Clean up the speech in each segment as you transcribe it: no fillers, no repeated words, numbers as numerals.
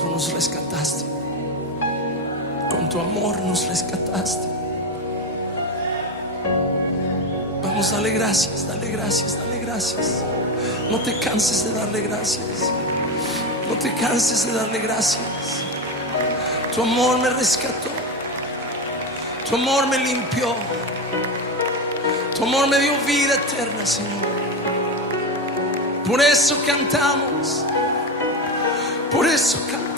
Tú nos rescataste, con tu amor nos rescataste. Vamos, dale gracias, dale gracias, dale gracias. No te canses de darle gracias. No te canses de darle gracias. Tu amor me rescató. Tu amor me limpió. Tu amor me dio vida eterna, Señor. Por eso cantamos. Por eso cantamos.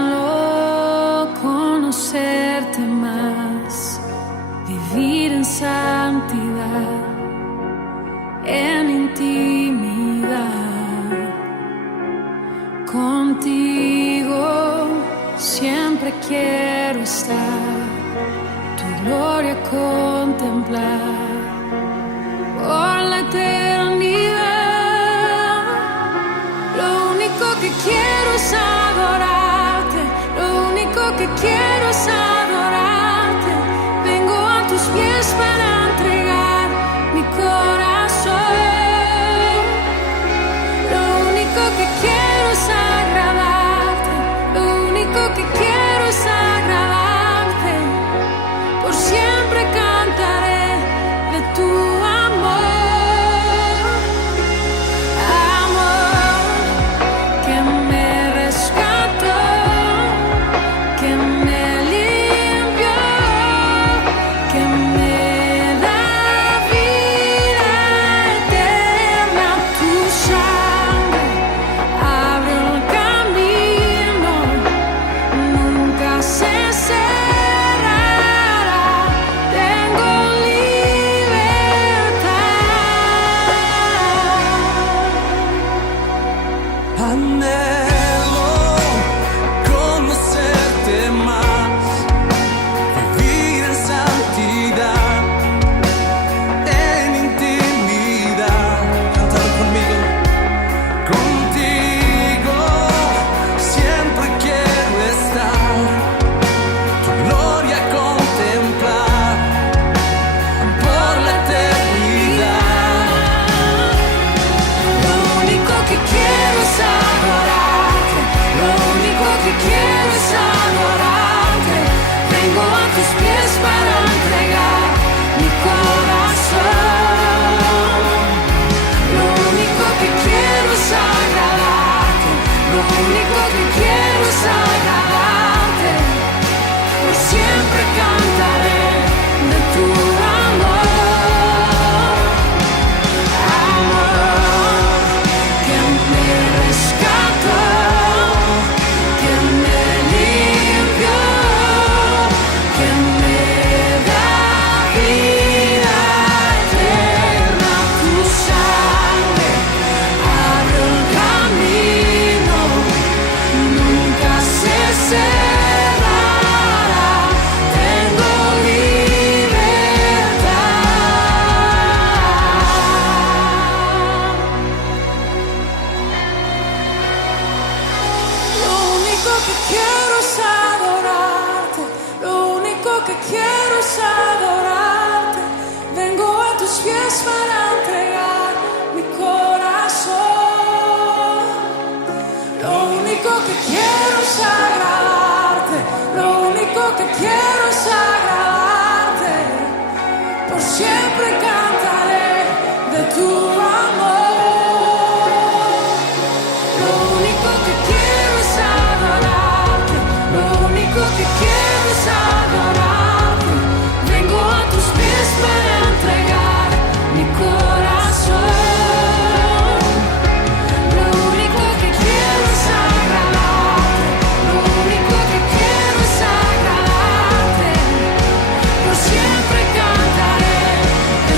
Anhelo conocerte más, vivir en santidad, en intimidad. Contigo siempre quiero estar, tu gloria contemplar por la eternidad. Lo único que quiero es adorarte, lo único que quiero es adorarte. Vengo a tus pies para entregar mi corazón. Lo único que quiero es agradarte, lo único que quiero es agradarte. Por siempre cantaré de tu amor, amor que me rescató, que me limpió, que me da vida eterna. Tu sangre abre el camino, nunca se cerrará. Tengo libertad. Anhelo conocerte más, vivir en santidad, en intimidad. Cántalo conmigo. Contigo siempre quiero estar, tu gloria contemplar por la eternidad. Lo único que quiero es adorarte, lo único que quiero es adorarte. Vengo a tus pies para entregar mi corazón. Lo único que quiero es agradarte, lo único que quiero es agradarte. Por siempre cantaré de tu amor, amor que me rescató, que me limpió, que me da vida eterna. Tu sangre abre el camino, nunca se cerrará. Tengo libertad. Lo único que quiero es adorarte, lo único que quiero es adorarte. Vengo a tus pies para entregar mi corazón. Lo único que quiero es agradarte, lo único que quiero es agradarte. Por siempre cantaré de tu amor. Lo único que quiero es adorarte, lo único que quiero es adorarte. Vengo a tus pies para entregar mi corazón. Lo único que quiero es agradarte, lo único que quiero es agradarte. Por siempre cantaré de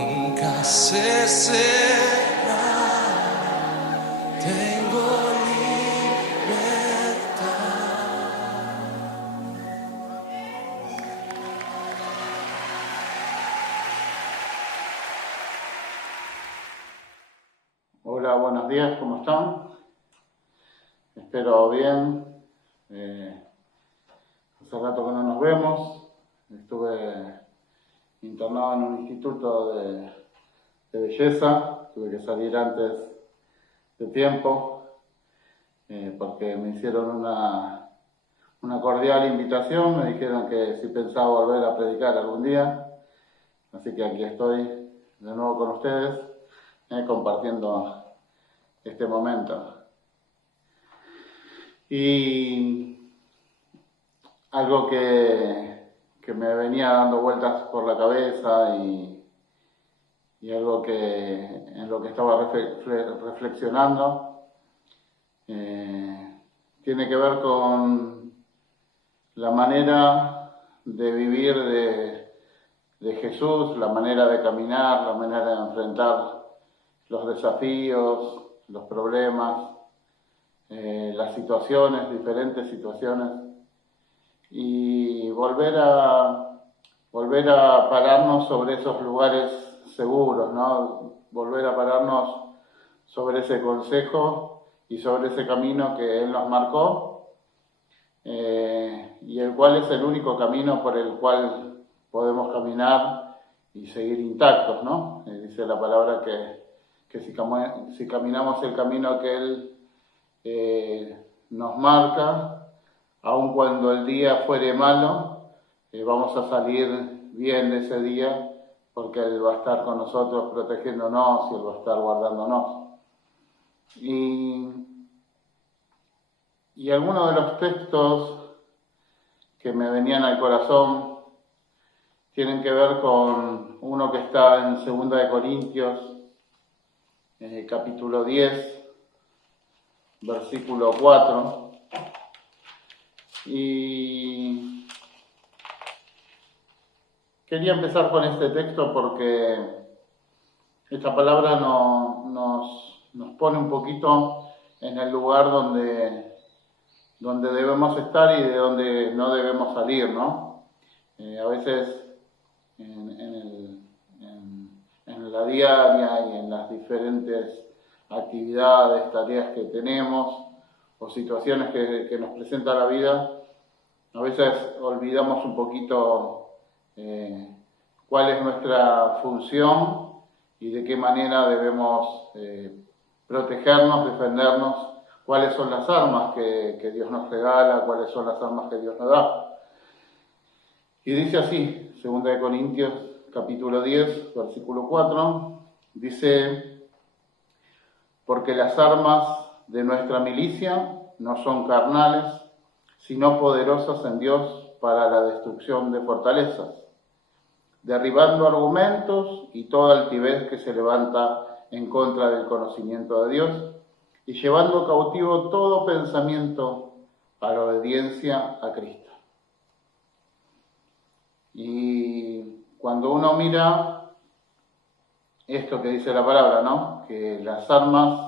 nunca se cerrará. Tengo libertad. Hola, buenos días, ¿cómo están? Espero bien. Hace rato que no nos vemos. Estuve internado en un instituto de belleza. Tuve que salir antes de tiempo porque me hicieron una cordial invitación. Me dijeron que si pensaba volver a predicar algún día. Así que aquí estoy de nuevo con ustedes compartiendo este momento. Y algo que me venía dando vueltas por la cabeza y algo en lo que estaba reflexionando tiene que ver con la manera de vivir de Jesús, la manera de caminar, la manera de enfrentar los desafíos, los problemas, las situaciones, diferentes situaciones, y volver a pararnos sobre esos lugares seguros, ¿no? Volver a pararnos sobre ese consejo y sobre ese camino que Él nos marcó, y el cual es el único camino por el cual podemos caminar y seguir intactos, ¿no? Dice la palabra que si caminamos el camino que Él nos marca, aun cuando el día fuere malo, vamos a salir bien de ese día, porque Él va a estar con nosotros protegiéndonos y Él va a estar guardándonos. Y algunos de los textos que me venían al corazón tienen que ver con uno que está en 2 de Corintios, capítulo 10, versículo 4. Y quería empezar con este texto porque esta palabra nos pone un poquito en el lugar donde debemos estar y de donde no debemos salir, ¿no? A veces en la diaria y en las diferentes actividades, tareas que tenemos o situaciones que nos presenta la vida, a veces olvidamos un poquito cuál es nuestra función y de qué manera debemos protegernos, defendernos, cuáles son las armas que Dios nos regala, cuáles son las armas que Dios nos da. Y dice así, 2 de Corintios capítulo 10, versículo 4, dice: porque las armas de nuestra milicia no son carnales, sino poderosas en Dios para la destrucción de fortalezas, derribando argumentos y toda altivez que se levanta en contra del conocimiento de Dios, y llevando cautivo todo pensamiento a la obediencia a Cristo. Y cuando uno mira esto que dice la palabra, ¿no? Que las armas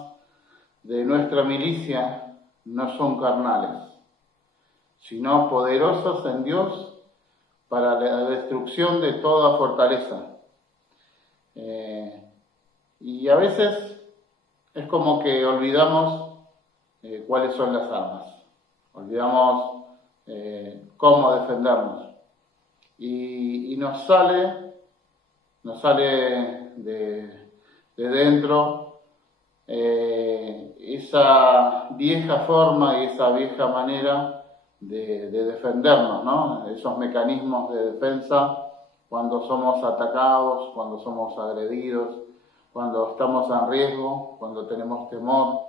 de nuestra milicia no son carnales, sino poderosas en Dios para la destrucción de toda fortaleza. Y a veces es como que olvidamos cuáles son las armas, olvidamos cómo defendernos. Y nos sale de dentro esa vieja forma y esa vieja manera de defendernos, ¿no? Esos mecanismos de defensa cuando somos atacados, cuando somos agredidos, cuando estamos en riesgo, cuando tenemos temor,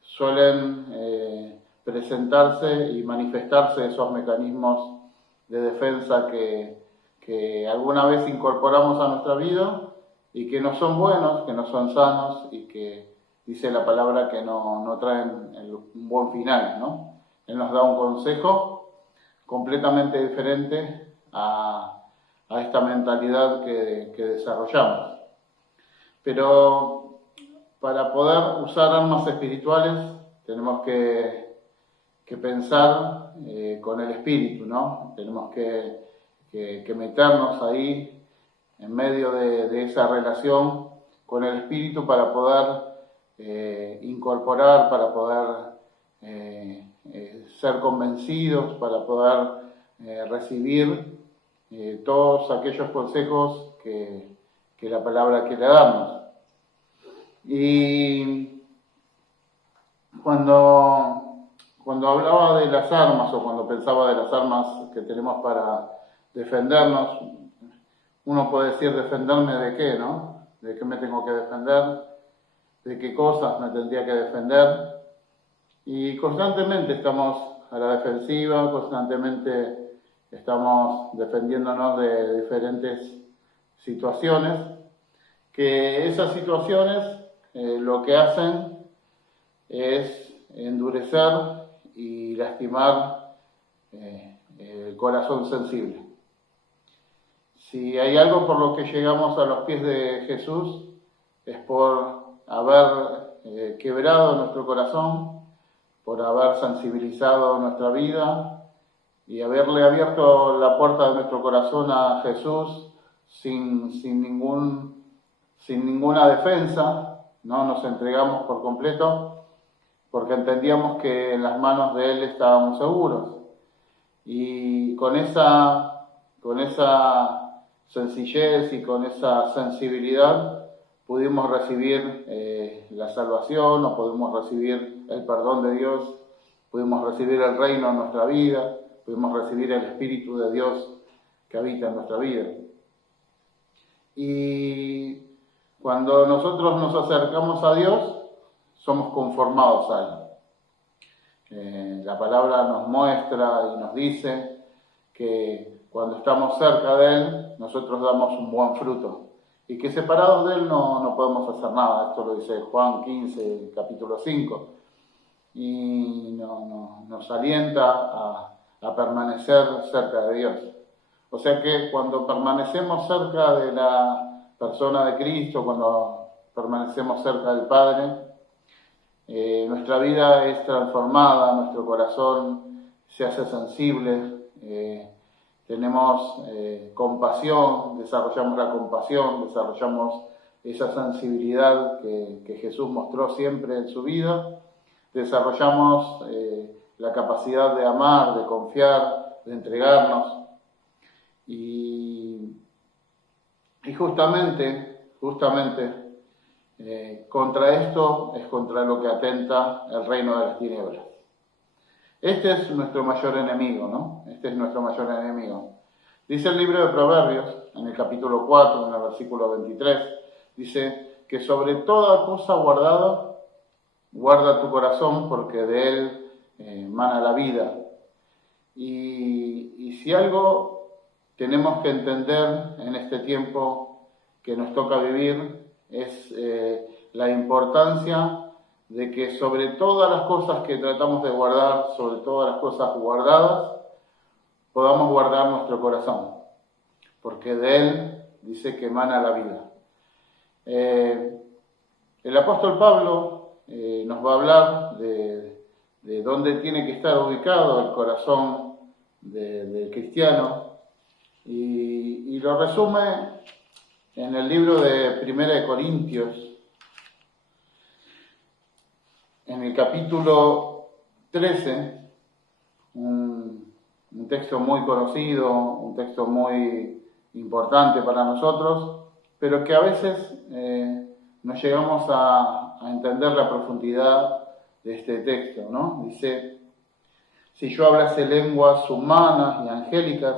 suelen presentarse y manifestarse esos mecanismos de defensa que alguna vez incorporamos a nuestra vida y que no son buenos, que no son sanos y que dice la palabra que no traen un buen final, ¿no? Él nos da un consejo completamente diferente a a esta mentalidad que desarrollamos. Pero para poder usar armas espirituales tenemos que pensar con el espíritu, ¿no? Tenemos que meternos ahí en medio de esa relación con el espíritu para poder incorporar, para poder ser convencidos, para poder recibir todos aquellos consejos que la palabra quiere darnos. Y cuando hablaba de las armas o cuando pensaba de las armas que tenemos para defendernos, uno puede decir, ¿defenderme de qué, no? ¿De qué me tengo que defender? ¿De qué cosas me tendría que defender? Y constantemente estamos a la defensiva, constantemente estamos defendiéndonos de diferentes situaciones, que esas situaciones lo que hacen es endurecer y lastimar el corazón sensible. Si hay algo por lo que llegamos a los pies de Jesús, es por haber quebrado nuestro corazón, por haber sensibilizado nuestra vida y haberle abierto la puerta de nuestro corazón a Jesús sin ninguna defensa, ¿no? Nos entregamos por completo porque entendíamos que en las manos de Él estábamos seguros. Y con esa sencillez y con esa sensibilidad pudimos recibir la salvación, o pudimos recibir el perdón de Dios, pudimos recibir el reino en nuestra vida, pudimos recibir el Espíritu de Dios que habita en nuestra vida. Y cuando nosotros nos acercamos a Dios, somos conformados a Él. La palabra nos muestra y nos dice que cuando estamos cerca de Él, nosotros damos un buen fruto. Y que separados de Él no podemos hacer nada. Esto lo dice Juan 15, capítulo 5. Y nos alienta a permanecer cerca de Dios. O sea que cuando permanecemos cerca de la persona de Cristo, cuando permanecemos cerca del Padre, nuestra vida es transformada, nuestro corazón se hace sensible, tenemos compasión, desarrollamos la compasión, desarrollamos esa sensibilidad que Jesús mostró siempre en su vida, desarrollamos la capacidad de amar, de confiar, de entregarnos. Y justamente, contra esto es contra lo que atenta el reino de las tinieblas. Este es nuestro mayor enemigo, ¿no? Este es nuestro mayor enemigo. Dice el libro de Proverbios, en el capítulo 4, en el versículo 23, dice que sobre toda cosa guardada, guarda tu corazón porque de él mana la vida. Y si algo tenemos que entender en este tiempo que nos toca vivir es la importancia de que sobre todas las cosas que tratamos de guardar, sobre todas las cosas guardadas, podamos guardar nuestro corazón, porque de él dice que emana la vida. El apóstol Pablo nos va a hablar de dónde tiene que estar ubicado el corazón del cristiano, y lo resume en el libro de 1 de Corintios, en el capítulo 13, un texto muy conocido, un texto muy importante para nosotros, pero que a veces no llegamos a entender la profundidad de este texto, ¿no? Dice, si yo hablase lenguas humanas y angélicas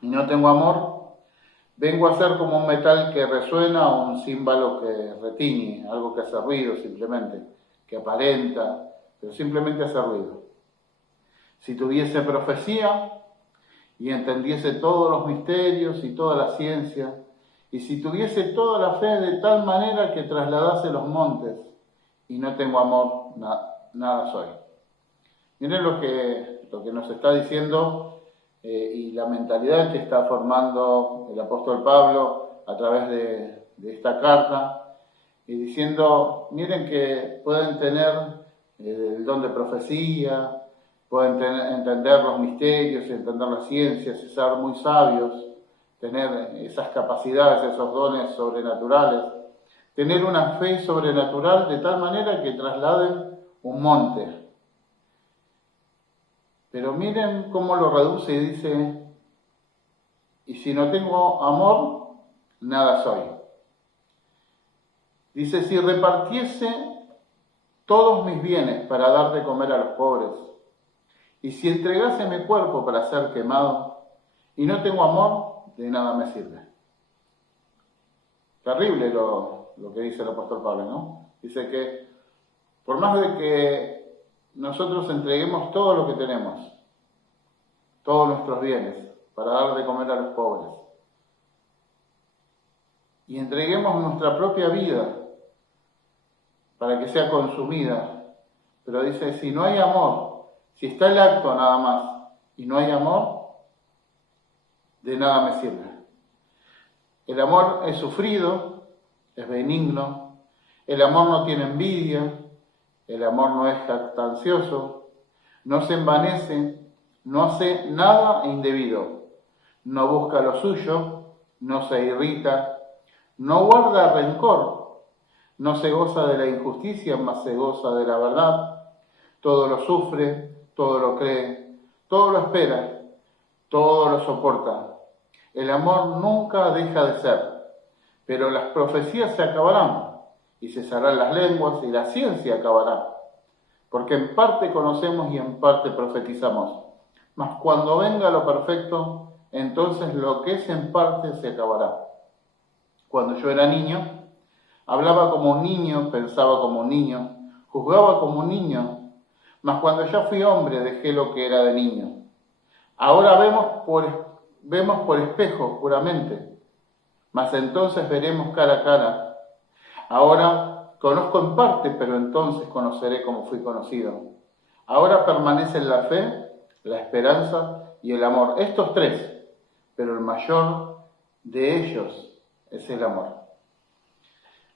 y no tengo amor, vengo a ser como un metal que resuena o un címbalo que retiñe, algo que hace ruido simplemente, que aparenta, pero simplemente hace ruido. Si tuviese profecía y entendiese todos los misterios y toda la ciencia, y si tuviese toda la fe de tal manera que trasladase los montes, y no tengo amor, nada soy. Miren lo que nos está diciendo y la mentalidad que está formando el apóstol Pablo a través de esta carta, y diciendo, miren que pueden tener el don de profecía, pueden entender los misterios, entender las ciencias, ser muy sabios, tener esas capacidades, esos dones sobrenaturales, tener una fe sobrenatural de tal manera que trasladen un monte. Pero miren cómo lo reduce y dice, y si no tengo amor, nada soy. Dice, si repartiese todos mis bienes para dar de comer a los pobres, y si entregase mi cuerpo para ser quemado, y no tengo amor, de nada me sirve. Terrible lo que dice el apóstol Pablo, ¿no? Dice que por más de que nosotros entreguemos todo lo que tenemos, todos nuestros bienes, para dar de comer a los pobres, y entreguemos nuestra propia vida para que sea consumida, pero dice, si no hay amor, si está el acto nada más y no hay amor, de nada me sirve. El amor es sufrido, es benigno, el amor no tiene envidia, el amor no es jactancioso, no se envanece, no hace nada indebido, no busca lo suyo, no se irrita, no guarda rencor, no se goza de la injusticia, mas se goza de la verdad, todo lo sufre, todo lo cree, todo lo espera, todo lo soporta. El amor nunca deja de ser, pero las profecías se acabarán, y cesarán las lenguas, y la ciencia acabará, porque en parte conocemos y en parte profetizamos. Mas cuando venga lo perfecto, entonces lo que es en parte se acabará. Cuando yo era niño, hablaba como un niño, pensaba como un niño, juzgaba como un niño, mas cuando ya fui hombre dejé lo que era de niño. Ahora vemos por espejo puramente, mas entonces veremos cara a cara. Ahora conozco en parte, pero entonces conoceré como fui conocido. Ahora permanecen la fe, la esperanza y el amor. Estos tres, pero el mayor de ellos es el amor.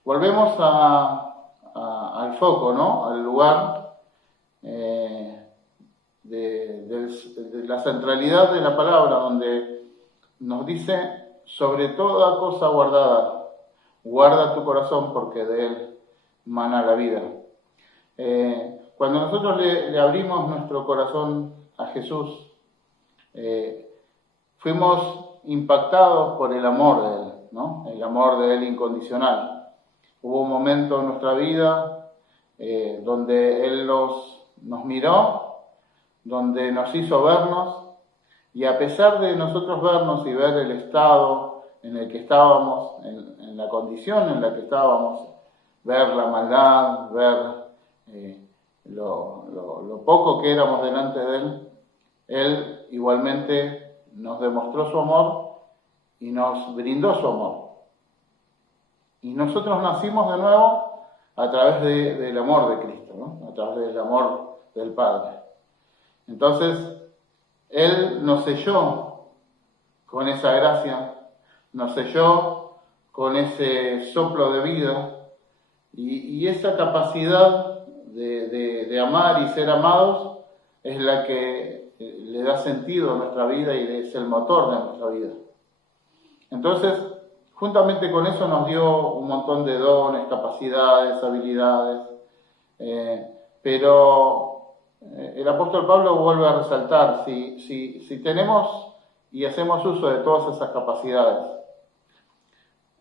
Volvemos al foco, ¿no? Al lugar de la centralidad de la palabra, donde nos dice, sobre toda cosa guardada, guarda tu corazón porque de él mana la vida. Cuando nosotros le abrimos nuestro corazón a Jesús, fuimos impactados por el amor de él, ¿no? El amor de él incondicional. Hubo un momento en nuestra vida donde él nos miró, donde nos hizo vernos, y a pesar de nosotros vernos y ver el estado en el que estábamos, en la condición en la que estábamos, ver la maldad, ver lo poco que éramos delante de él igualmente nos demostró su amor y nos brindó su amor. Y nosotros nacimos de nuevo a través del amor de Cristo, ¿no? A través del amor del Padre. Entonces, Él nos selló con esa gracia, nos selló con ese soplo de vida y esa capacidad de amar y ser amados es la que le da sentido a nuestra vida y es el motor de nuestra vida. Entonces, juntamente con eso nos dio un montón de dones, capacidades, habilidades, pero el apóstol Pablo vuelve a resaltar, si tenemos y hacemos uso de todas esas capacidades,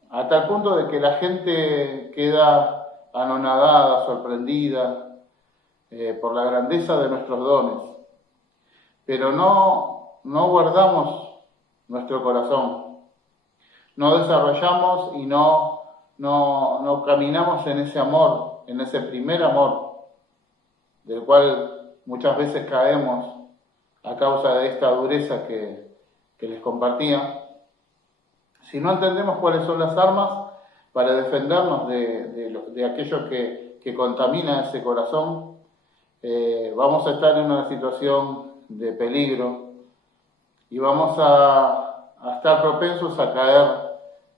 a tal punto de que la gente queda anonadada, sorprendida por la grandeza de nuestros dones, pero no guardamos nuestro corazón, no desarrollamos y no caminamos en ese amor, en ese primer amor, del cual muchas veces caemos a causa de esta dureza que les compartía. Si no entendemos cuáles son las armas para defendernos de aquello que contamina ese corazón, vamos a estar en una situación de peligro y vamos a estar propensos a caer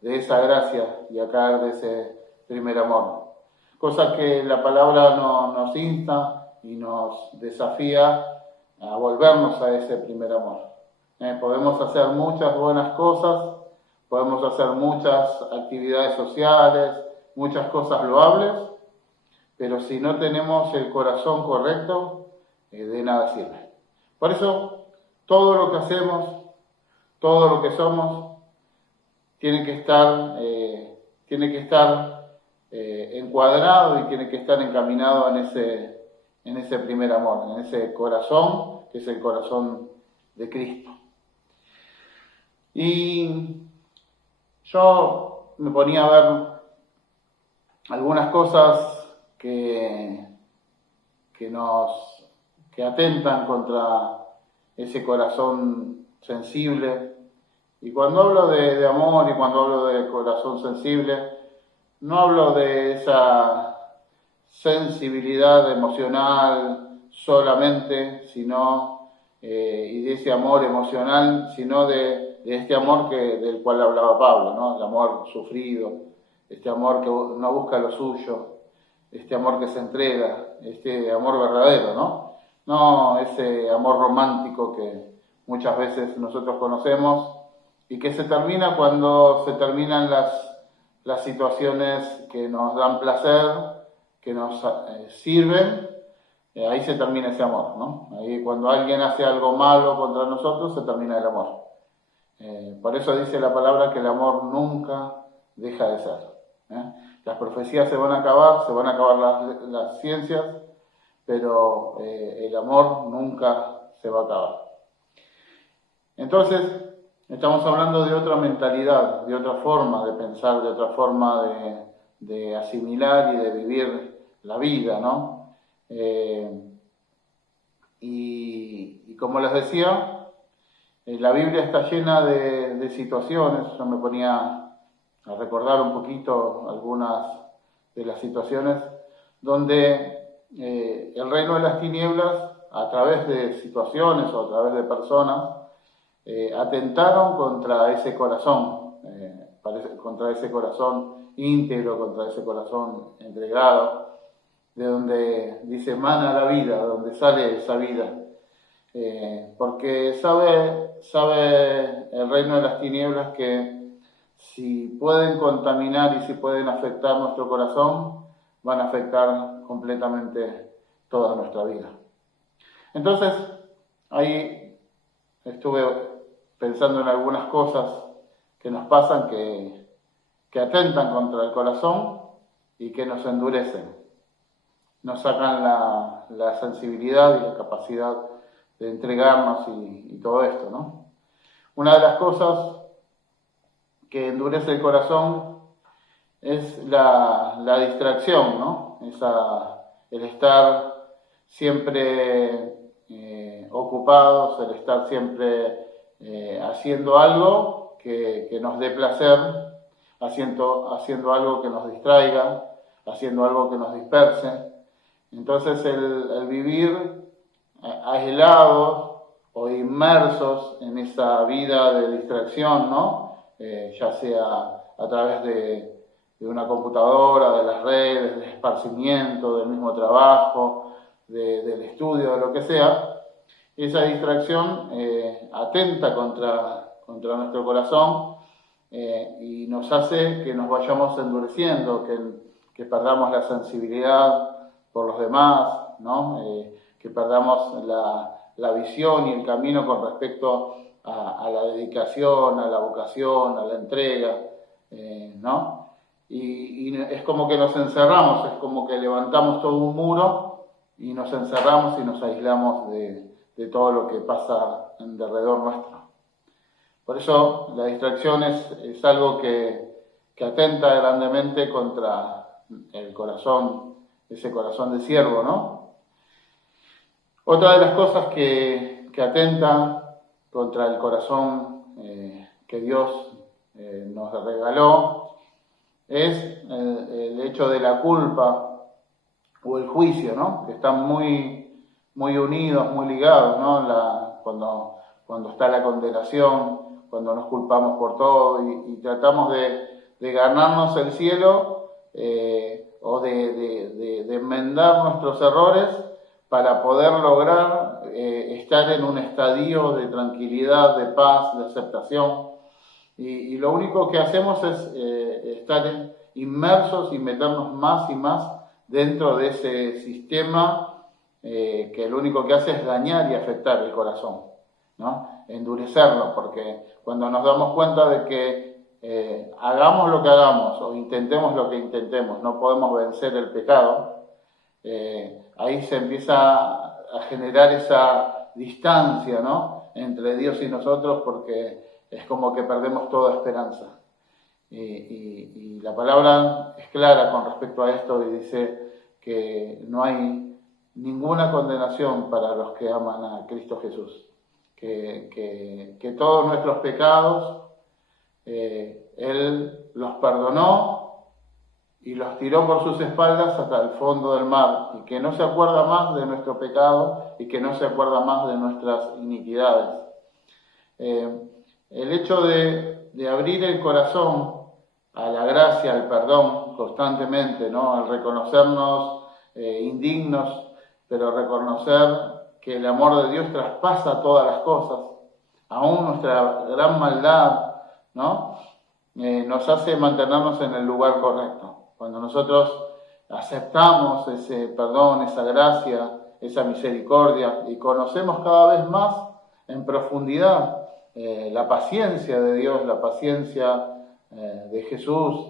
de esa gracia y a caer de ese primer amor. Cosa que la palabra nos insta y nos desafía a volvernos a ese primer amor. Podemos hacer muchas buenas cosas, podemos hacer muchas actividades sociales, muchas cosas loables, pero si no tenemos el corazón correcto, de nada sirve. Por eso, todo lo que hacemos, todo lo que somos, tiene que estar encuadrado y tiene que estar encaminado en ese primer amor, en ese corazón que es el corazón de Cristo. Y yo me ponía a ver algunas cosas que atentan contra ese corazón sensible. Y cuando hablo de amor y cuando hablo de corazón sensible, no hablo de esa sensibilidad emocional solamente, sino y de ese amor emocional, sino de este amor del cual hablaba Pablo, ¿no? El amor sufrido, este amor que no busca lo suyo, este amor que se entrega, este amor verdadero, ¿no? No ese amor romántico que muchas veces nosotros conocemos y que se termina cuando se terminan las situaciones que nos dan placer, que nos sirven, ahí se termina ese amor, ¿no? Ahí cuando alguien hace algo malo contra nosotros, se termina el amor. Por eso dice la palabra que el amor nunca deja de ser. Las profecías se van a acabar las ciencias, pero el amor nunca se va a acabar. Entonces, estamos hablando de otra mentalidad, de otra forma de pensar, de otra forma de asimilar y de vivir la vida, ¿no? Y como les decía, la Biblia está llena de situaciones. Yo me ponía a recordar un poquito algunas de las situaciones donde el reino de las tinieblas, a través de situaciones o a través de personas, atentaron contra ese corazón íntegro, contra ese corazón entregado, de donde dice mana la vida, de donde sale esa vida. Porque sabe el reino de las tinieblas que si pueden contaminar y si pueden afectar nuestro corazón, van a afectar completamente toda nuestra vida. Entonces, ahí estuve pensando en algunas cosas que nos pasan que atentan contra el corazón y que nos endurecen. Nos sacan la sensibilidad y la capacidad de entregarnos y todo esto, ¿no? Una de las cosas que endurece el corazón es la distracción, ¿no? El estar siempre ocupados, el estar siempre haciendo algo que nos dé placer, haciendo algo que nos distraiga, haciendo algo que nos disperse. Entonces el vivir aislados o inmersos en esa vida de distracción, ¿no? Ya sea a través de una computadora, de las redes, de esparcimiento, del mismo trabajo, del estudio, de lo que sea, esa distracción atenta contra nuestro corazón y nos hace que nos vayamos endureciendo, que perdamos la sensibilidad por los demás, ¿no? Que perdamos la visión y el camino con respecto a la dedicación, a la vocación, a la entrega, ¿no? Y es como que nos encerramos, es como que levantamos todo un muro y nos encerramos y nos aislamos de todo lo que pasa alrededor nuestro. Por eso la distracción es algo que atenta grandemente contra el corazón, ese corazón de siervo, ¿no? Otra de las cosas que atenta contra el corazón que Dios nos regaló es el hecho de la culpa o el juicio, ¿no? Que están muy unidos, muy ligados, ¿no? cuando está la condenación, cuando nos culpamos por todo y tratamos de ganarnos el cielo o de enmendar nuestros errores para poder lograr estar en un estadio de tranquilidad, de paz, de aceptación. Y lo único que hacemos es estar inmersos y meternos más y más dentro de ese sistema que lo único que hace es dañar y afectar el corazón, ¿no? Endurecerlo, porque cuando nos damos cuenta de que hagamos lo que hagamos o intentemos lo que intentemos, no podemos vencer el pecado, ahí se empieza a generar esa distancia, ¿no?, entre Dios y nosotros, porque es como que perdemos toda esperanza. Y la palabra es clara con respecto a esto y dice que no hay ninguna condenación para los que aman a Cristo Jesús, que todos nuestros pecados Él los perdonó y los tiró por sus espaldas hasta el fondo del mar, y que no se acuerda más de nuestro pecado y que no se acuerda más de nuestras iniquidades. El hecho de abrir el corazón a la gracia, al perdón constantemente, ¿no?, al reconocernos indignos, pero reconocer que el amor de Dios traspasa todas las cosas, aún nuestra gran maldad, ¿no?, nos hace mantenernos en el lugar correcto. Cuando nosotros aceptamos ese perdón, esa gracia, esa misericordia y conocemos cada vez más en profundidad la paciencia de Dios, la paciencia de Jesús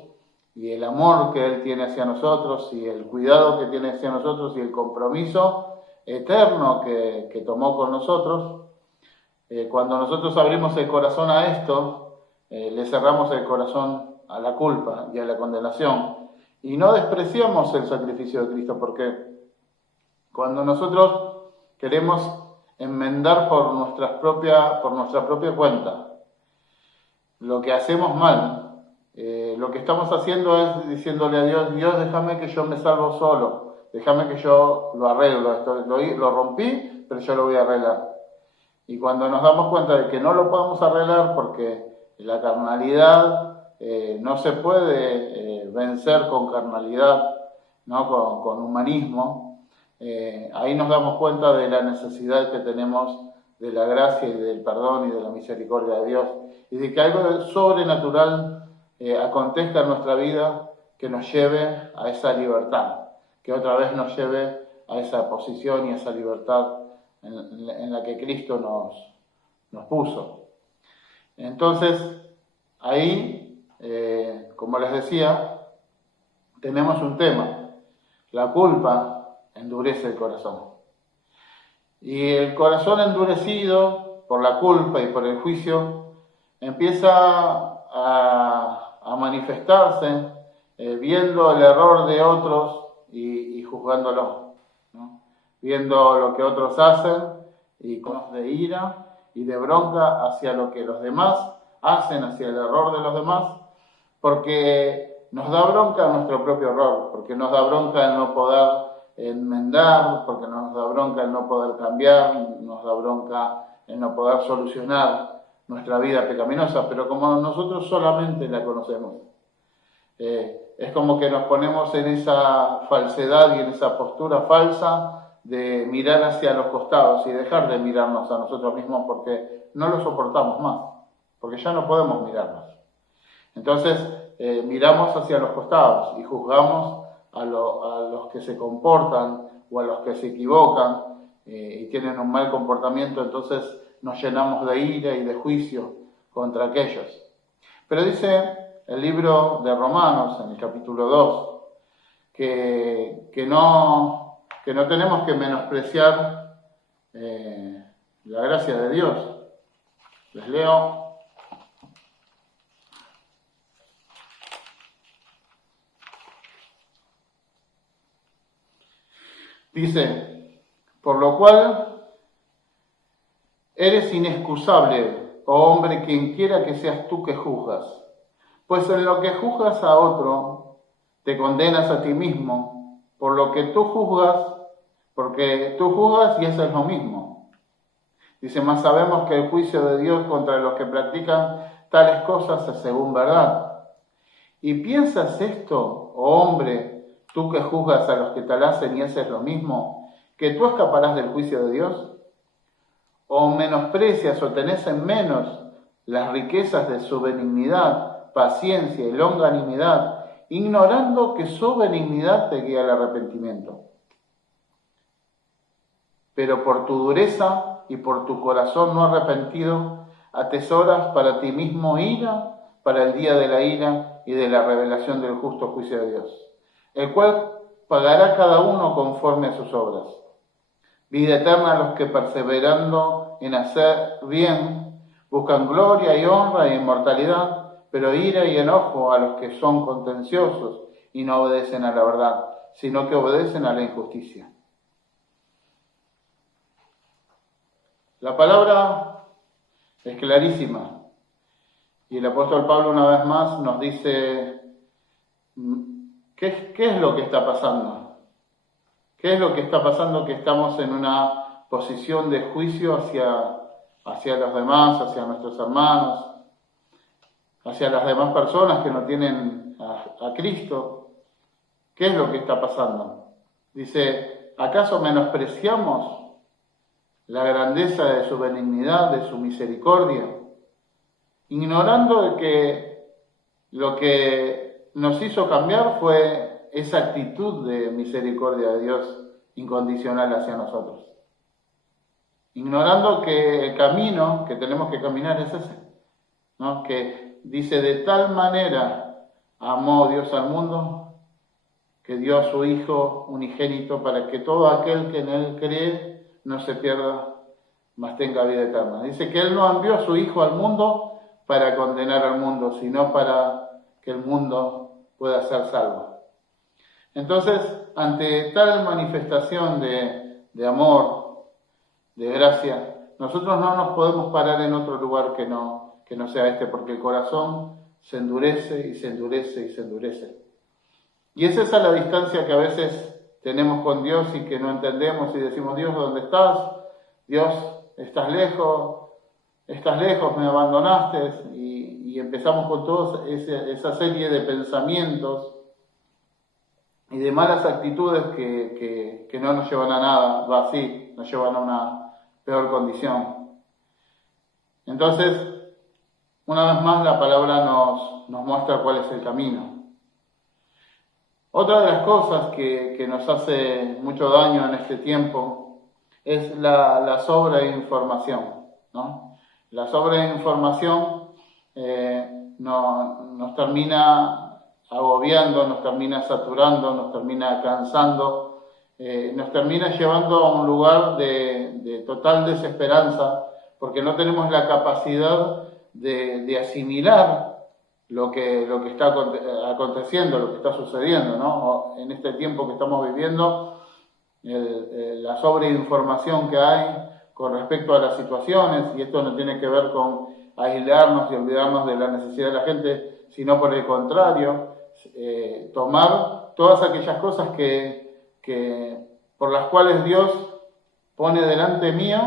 y el amor que Él tiene hacia nosotros y el cuidado que tiene hacia nosotros y el compromiso eterno que tomó con nosotros, cuando nosotros abrimos el corazón a esto, le cerramos el corazón a la culpa y a la condenación y no despreciamos el sacrificio de Cristo, porque cuando nosotros queremos enmendar por nuestra propia cuenta lo que hacemos mal, lo que estamos haciendo es diciéndole a Dios: Dios, déjame que yo me salvo solo, déjame que yo lo arreglo, lo rompí, pero yo lo voy a arreglar. Y cuando nos damos cuenta de que no lo podemos arreglar porque la carnalidad no se puede vencer con carnalidad, ¿no?, con humanismo, ahí nos damos cuenta de la necesidad que tenemos de la gracia y del perdón y de la misericordia de Dios, y de que algo sobrenatural acontezca en nuestra vida que nos lleve a esa libertad, que otra vez nos lleve a esa posición y a esa libertad en la que Cristo nos puso. Entonces, ahí, como les decía, tenemos un tema. La culpa endurece el corazón. Y el corazón endurecido por la culpa y por el juicio empieza a manifestarse viendo el error de otros y juzgándolo, ¿no?, viendo lo que otros hacen y con de ira y de bronca hacia lo que los demás hacen, hacia el error de los demás, porque nos da bronca nuestro propio error, porque nos da bronca el no poder enmendar, porque nos da bronca el no poder cambiar, nos da bronca el no poder solucionar nuestra vida pecaminosa, pero como nosotros solamente la conocemos, es como que nos ponemos en esa falsedad y en esa postura falsa de mirar hacia los costados y dejar de mirarnos a nosotros mismos, porque no lo soportamos más, porque ya no podemos mirarnos. Entonces miramos hacia los costados y juzgamos a los que se comportan o a los que se equivocan y tienen un mal comportamiento. Entonces nos llenamos de ira y de juicio contra aquellos. Pero dice el libro de Romanos, en el capítulo 2, que no tenemos que menospreciar la gracia de Dios. Les leo. Dice: por lo cual eres inexcusable, oh hombre, quien quiera que seas tú que juzgas. Pues en lo que juzgas a otro, te condenas a ti mismo, por lo que tú juzgas, porque tú juzgas y eso es lo mismo. Dice, mas sabemos que el juicio de Dios contra los que practican tales cosas es según verdad. ¿Y piensas esto, oh hombre, tú que juzgas a los que tal hacen y haces lo mismo, que tú escaparás del juicio de Dios? ¿O menosprecias o tenés en menos las riquezas de su benignidad, paciencia y longanimidad, ignorando que su benignidad te guía al arrepentimiento? Pero por tu dureza y por tu corazón no arrepentido, atesoras para ti mismo ira para el día de la ira y de la revelación del justo juicio de Dios, el cual pagará cada uno conforme a sus obras. Vida eterna a los que perseverando en hacer bien, buscan gloria y honra e inmortalidad, pero ira y enojo a los que son contenciosos y no obedecen a la verdad, sino que obedecen a la injusticia. La palabra es clarísima y el apóstol Pablo una vez más nos dice ¿qué es lo que está pasando? ¿Qué es lo que está pasando? Que estamos en una posición de juicio hacia los demás, hacia nuestros hermanos, hacia las demás personas que no tienen a Cristo. ¿Qué es lo que está pasando? Dice, ¿acaso menospreciamos la grandeza de su benignidad, de su misericordia, ignorando de que lo que nos hizo cambiar fue esa actitud de misericordia de Dios incondicional hacia nosotros? Ignorando que el camino que tenemos que caminar es ese, ¿no? Que dice, de tal manera amó Dios al mundo, que dio a su Hijo unigénito para que todo aquel que en Él cree no se pierda, mas tenga vida eterna. Dice que Él no envió a su Hijo al mundo para condenar al mundo, sino para que el mundo pueda ser salvo. Entonces, ante tal manifestación de amor, de gracia, nosotros no nos podemos parar en otro lugar que no sea este, porque el corazón se endurece y se endurece y se endurece. Y es esa la distancia que a veces tenemos con Dios y que no entendemos y decimos, Dios, ¿dónde estás? Dios, estás lejos, me abandonaste, y empezamos con toda esa serie de pensamientos y de malas actitudes que no nos llevan a nada, va así, nos llevan a una peor condición. Entonces, una vez más la palabra nos muestra cuál es el camino. Otra de las cosas que nos hace mucho daño en este tiempo es la sobreinformación, ¿no? La sobreinformación nos termina agobiando, nos termina saturando, nos termina cansando, nos termina llevando a un lugar de total desesperanza, porque no tenemos la capacidad de asimilar lo que está aconteciendo, lo que está sucediendo, ¿no? En este tiempo que estamos viviendo, la sobreinformación que hay con respecto a las situaciones, y esto no tiene que ver con aislarnos y olvidarnos de la necesidad de la gente, sino por el contrario, tomar todas aquellas cosas por las cuales Dios pone delante mío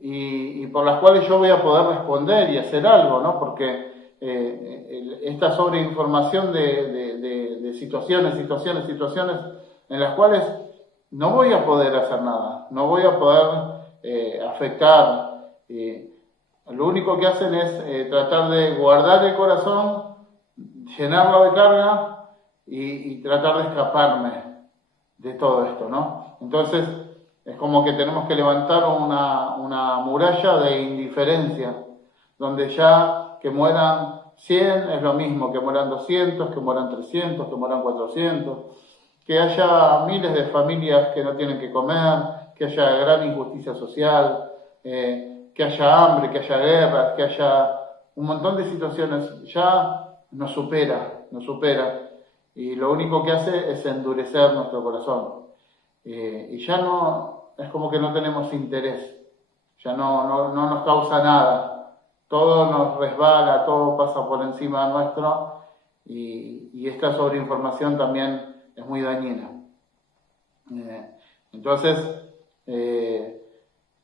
y por las cuales yo voy a poder responder y hacer algo, ¿no? Porque esta sobreinformación de situaciones en las cuales no voy a poder hacer nada, no voy a poder afectar. Lo único que hacen es tratar de guardar el corazón, llenarlo de carga y tratar de escaparme de todo esto, ¿no? Entonces es como que tenemos que levantar una muralla de indiferencia, donde ya que mueran 100 es lo mismo, que mueran 200, que mueran 300, que mueran 400, que haya miles de familias que no tienen que comer, que haya gran injusticia social, que haya hambre, que haya guerras, que haya un montón de situaciones, ya nos supera, y lo único que hace es endurecer nuestro corazón, y ya no, es como que no tenemos interés, ya no nos causa nada. Todo nos resbala, todo pasa por encima nuestro, y esta sobreinformación también es muy dañina. Entonces,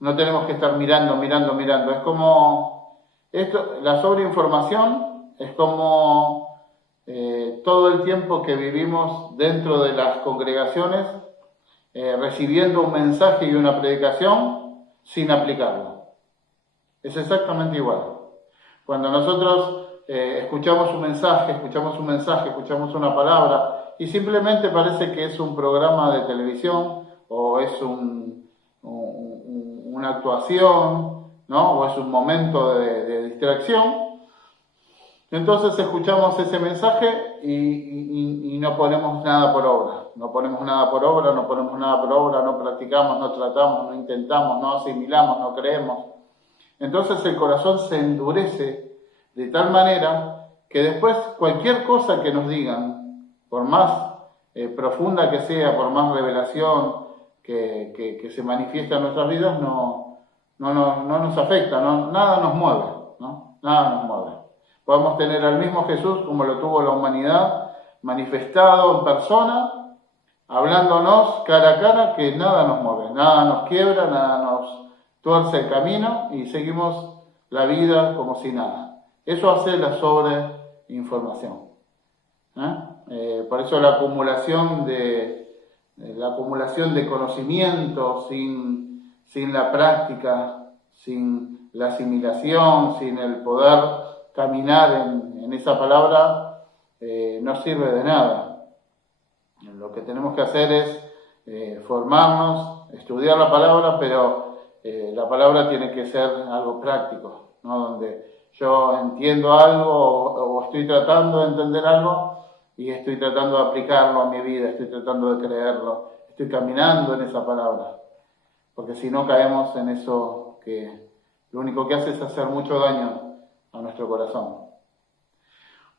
No tenemos que estar mirando. Es como la sobreinformación es como todo el tiempo que vivimos dentro de las congregaciones recibiendo un mensaje y una predicación sin aplicarlo. Es exactamente igual. Cuando nosotros escuchamos un mensaje, escuchamos una palabra y simplemente parece que es un programa de televisión o es una actuación, ¿no? O es un momento de distracción, entonces escuchamos ese mensaje y no ponemos nada por obra. No practicamos, no tratamos, no intentamos, no asimilamos, no creemos. Entonces el corazón se endurece de tal manera que después cualquier cosa que nos digan, por más profunda que sea, por más revelación que se manifiesta en nuestras vidas, no nos afecta, nada nos mueve, ¿no? Nada nos mueve. Podemos tener al mismo Jesús como lo tuvo la humanidad, manifestado en persona, hablándonos cara a cara, que nada nos mueve, nada nos quiebra, nada nos tuerce el camino y seguimos la vida como si nada. Eso hace la sobreinformación. Por eso la acumulación de conocimiento sin la práctica, sin la asimilación, sin el poder caminar en esa palabra, no sirve de nada. Lo que tenemos que hacer es formarnos, estudiar la palabra, pero la palabra tiene que ser algo práctico, ¿no? Donde yo entiendo algo o estoy tratando de entender algo y estoy tratando de aplicarlo a mi vida, estoy tratando de creerlo, estoy caminando en esa palabra. Porque si no caemos en eso que lo único que hace es hacer mucho daño a nuestro corazón.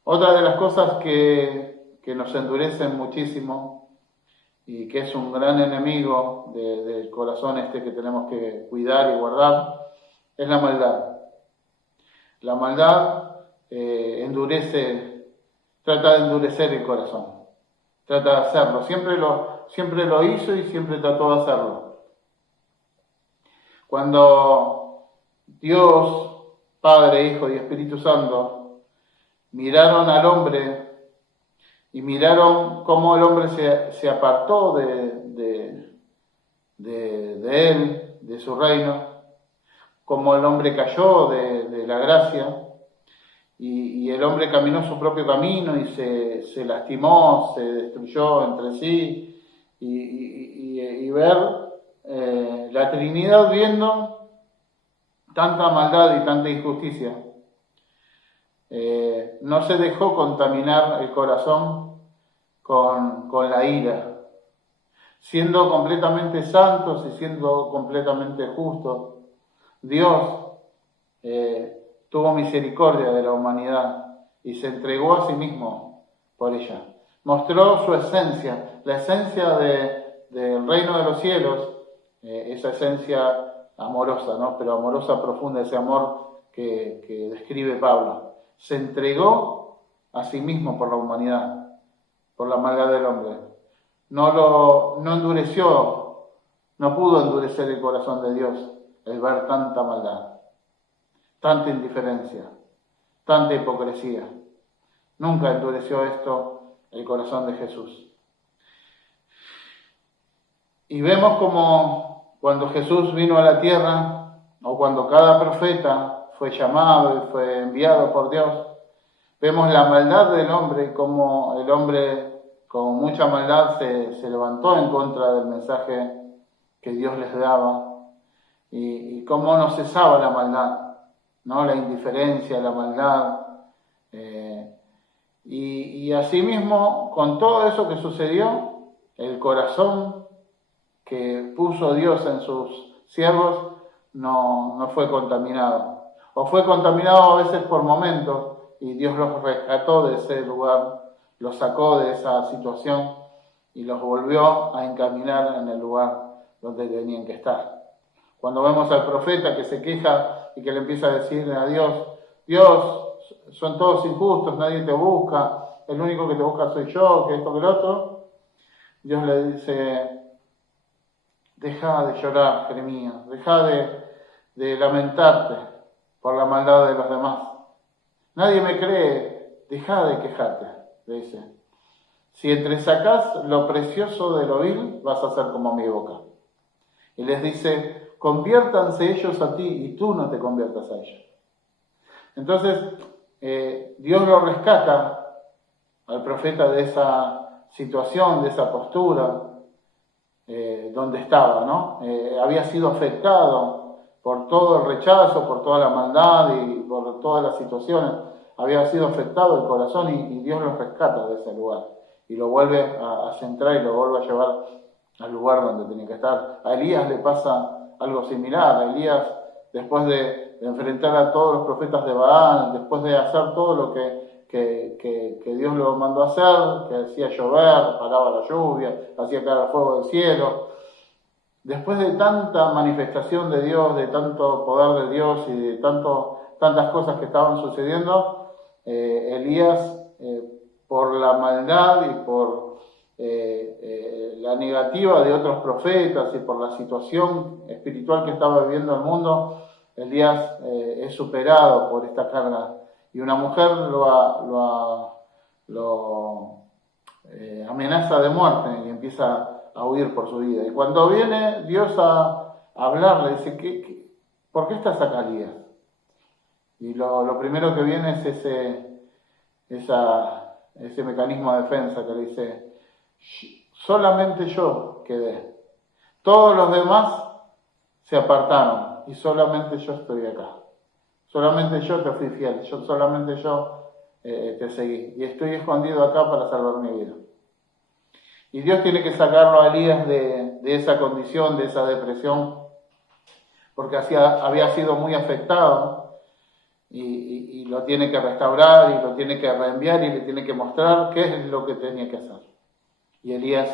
Otra de las cosas que nos endurecen muchísimo y que es un gran enemigo del corazón que tenemos que cuidar y guardar es la maldad. La maldad trata de endurecer el corazón, trata de hacerlo, siempre lo hizo y siempre trató de hacerlo. Cuando Dios, Padre, Hijo y Espíritu Santo miraron al hombre y miraron cómo el hombre se apartó de él, de su reino, cómo el hombre cayó de la gracia y el hombre caminó su propio camino y se lastimó, se destruyó entre sí y ver la Trinidad viendo tanta maldad y tanta injusticia. No se dejó contaminar el corazón con la ira, siendo completamente santos y siendo completamente justos. Dios tuvo misericordia de la humanidad y se entregó a sí mismo por ella. Mostró su esencia, la esencia del reino de los cielos, esa esencia amorosa, ¿no? Pero amorosa, profunda, ese amor que describe Pablo. Se entregó a sí mismo por la humanidad, por la maldad del hombre. No endureció, no pudo endurecer el corazón de Dios el ver tanta maldad, tanta indiferencia, tanta hipocresía. Nunca endureció esto el corazón de Jesús. Y vemos como cuando Jesús vino a la tierra, o cuando cada profeta fue llamado y fue enviado por Dios, vemos la maldad del hombre, como el hombre con mucha maldad se levantó en contra del mensaje que Dios les daba, y cómo no cesaba la maldad, ¿no? La indiferencia, la maldad. Y asimismo, con todo eso que sucedió, el corazón que puso Dios en sus siervos no fue contaminado. O fue contaminado a veces por momentos, y Dios los rescató de ese lugar, los sacó de esa situación y los volvió a encaminar en el lugar donde tenían que estar. Cuando vemos al profeta que se queja y que le empieza a decir a Dios, Dios, son todos injustos, nadie te busca, el único que te busca soy yo, que esto, que lo otro, Dios le dice, Deja de llorar, Jeremías, deja de lamentarte por la maldad de los demás. Nadie me cree, deja de quejarte, le dice. Si entresacás lo precioso de lo vil, vas a ser como mi boca. Y les dice, conviértanse ellos a ti y tú no te conviertas a ellos. Entonces, Dios lo rescata al profeta de esa situación, de esa postura, donde estaba, ¿no? Había sido afectado por todo el rechazo, por toda la maldad y por todas las situaciones. Había sido afectado el corazón y Dios lo rescata de ese lugar y lo vuelve a centrar y lo vuelve a llevar al lugar donde tenía que estar. A Elías le pasa algo similar. A Elías, después de enfrentar a todos los profetas de Baal, después de hacer todo lo que Dios lo mandó a hacer, que hacía llover, paraba la lluvia, hacía caer fuego del cielo, después de tanta manifestación de Dios, de tanto poder de Dios y de tantas cosas que estaban sucediendo, Elías, por la maldad y por la negativa de otros profetas y por la situación espiritual que estaba viviendo el mundo, Elías es superado por esta carga. Y una mujer lo amenaza de muerte y empieza a huir por su vida. Y cuando viene Dios a hablarle, dice, ¿por qué estás acá, Elías? Y lo primero que viene es ese mecanismo de defensa que le dice, solamente yo quedé. Todos los demás se apartaron y solamente yo estoy acá. Solamente yo te fui fiel, solamente yo te seguí. Y estoy escondido acá para salvar mi vida. Y Dios tiene que sacarlo a Elías de esa condición, de esa depresión, porque había sido muy afectado y lo tiene que restaurar y lo tiene que reenviar y le tiene que mostrar qué es lo que tenía que hacer. Y Elías,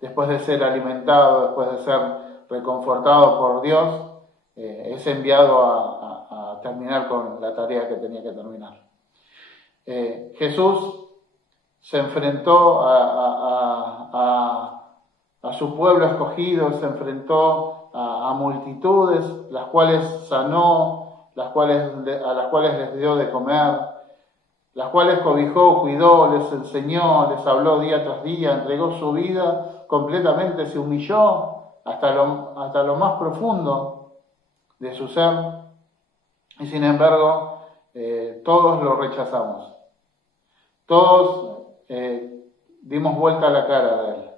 después de ser alimentado, después de ser reconfortado por Dios, es enviado a terminar con la tarea que tenía que terminar. Jesús se enfrentó a su pueblo escogido, se enfrentó a multitudes, las cuales sanó, a las cuales les dio de comer, las cuales cobijó, cuidó, les enseñó, les habló día tras día, entregó su vida completamente, se humilló hasta lo más profundo de su ser, y sin embargo todos lo rechazamos. Todos dimos vuelta a la cara de él.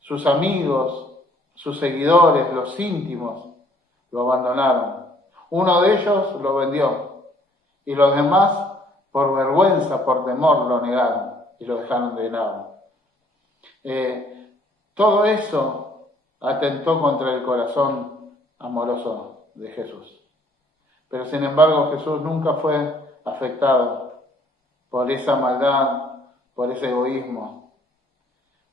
Sus amigos, sus seguidores, los íntimos, lo abandonaron. Uno de ellos lo vendió y los demás, por vergüenza, por temor, lo negaron y lo dejaron de lado. Todo eso atentó contra el corazón amoroso de Jesús. Pero sin embargo Jesús nunca fue afectado por esa maldad, por ese egoísmo,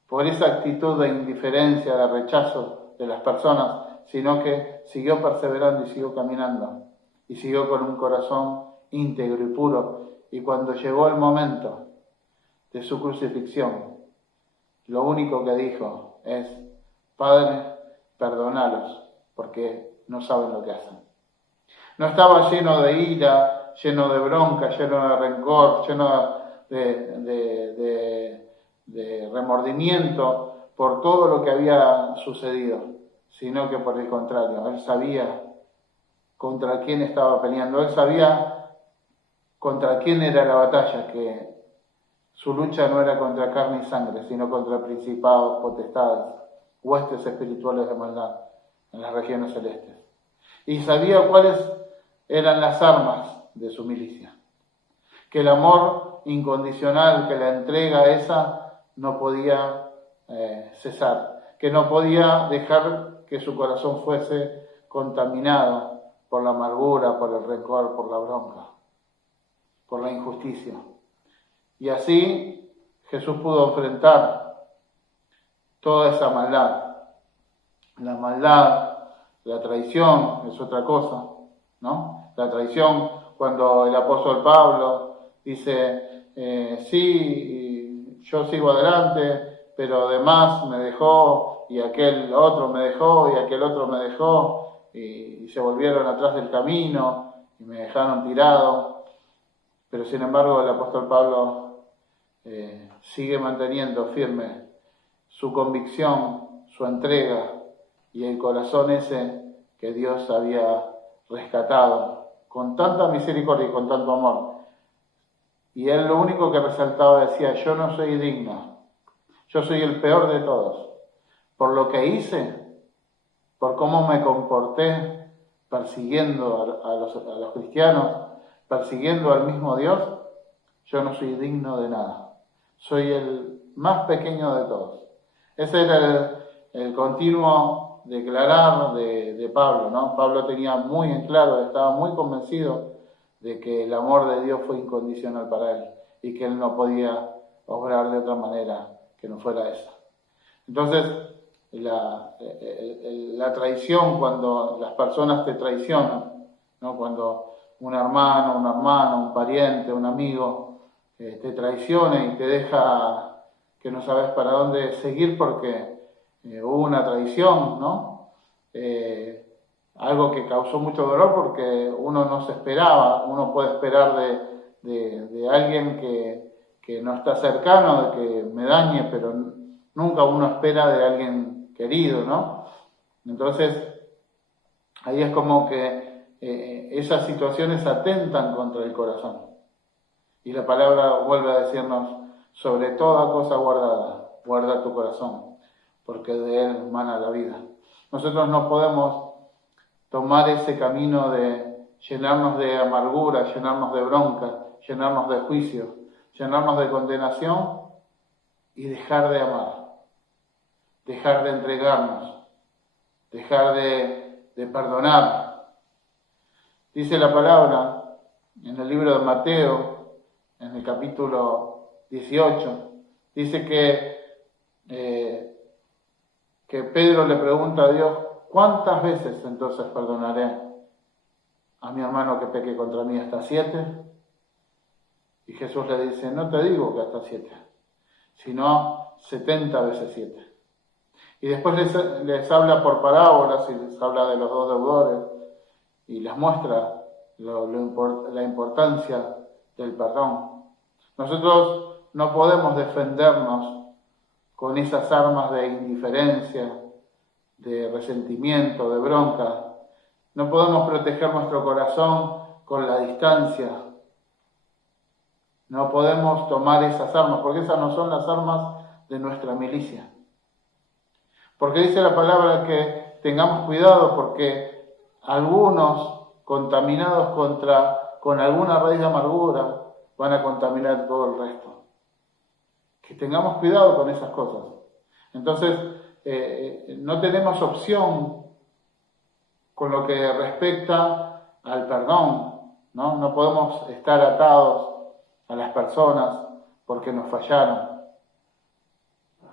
por esa actitud de indiferencia, de rechazo de las personas, sino que siguió perseverando y siguió caminando y siguió con un corazón íntegro y puro. Y cuando llegó el momento de su crucifixión, lo único que dijo es, Padre, perdónalos, porque no saben lo que hacen. No estaba lleno de ira, lleno de bronca, lleno de rencor, lleno de remordimiento por todo lo que había sucedido, sino que por el contrario, él sabía contra quién estaba peleando, él sabía contra quién era la batalla, que su lucha no era contra carne y sangre, sino contra principados, potestades, huestes espirituales de maldad en las regiones celestes. Y sabía cuáles eran las armas de su milicia. Que el amor incondicional, que la entrega esa no podía cesar, que no podía dejar que su corazón fuese contaminado por la amargura, por el rencor, por la bronca, por la injusticia. Y así Jesús pudo enfrentar toda esa maldad. La maldad, la traición es otra cosa, ¿no? La traición, cuando el apóstol Pablo dice, sí, yo sigo adelante, pero además me dejó, y aquel otro me dejó, y aquel otro me dejó, y se volvieron atrás del camino, y me dejaron tirado. Pero sin embargo el apóstol Pablo sigue manteniendo firme su convicción, su entrega, y el corazón ese que Dios había rescatado con tanta misericordia y con tanto amor. Y él lo único que resaltaba decía: yo no soy digno, yo soy el peor de todos. Por lo que hice, por cómo me comporté persiguiendo a los cristianos, persiguiendo al mismo Dios, yo no soy digno de nada. Soy el más pequeño de todos. Ese era el continuo declarar de Pablo, ¿no? Pablo tenía muy en claro, estaba muy convencido de que el amor de Dios fue incondicional para él y que él no podía obrar de otra manera que no fuera esa. Entonces, la traición, cuando las personas te traicionan, ¿no? Cuando un hermano, un pariente, un amigo te traiciona y te deja que no sabes para dónde seguir porque hubo una traición, ¿no? Algo que causó mucho dolor porque uno no se esperaba. Uno puede esperar de alguien que no está cercano, de que me dañe, pero nunca uno espera de alguien querido, ¿no? Entonces, ahí es como que esas situaciones atentan contra el corazón. Y la palabra vuelve a decirnos: sobre toda cosa guardada, guarda tu corazón, porque de él mana la vida. Nosotros no podemos tomar ese camino de llenarnos de amargura, llenarnos de bronca, llenarnos de juicio, llenarnos de condenación y dejar de amar, dejar de entregarnos, dejar de perdonar. Dice la palabra en el libro de Mateo, en el capítulo 18, dice que Pedro le pregunta a Dios: ¿cuántas veces entonces perdonaré a mi hermano que peque contra mí? ¿Hasta 7? Y Jesús le dice: no te digo que hasta 7, sino 70 veces 7. Y después les habla por parábolas y les habla de los dos deudores y les muestra la importancia del perdón. Nosotros no podemos defendernos con esas armas de indiferencia, de resentimiento, de bronca. No podemos proteger nuestro corazón con la distancia. No podemos tomar esas armas, porque esas no son las armas de nuestra milicia. Porque dice la palabra que tengamos cuidado, porque algunos contaminados con alguna raíz de amargura van a contaminar todo el resto. Que tengamos cuidado con esas cosas. Entonces, no tenemos opción con lo que respecta al perdón, ¿no? No podemos estar atados a las personas porque nos fallaron.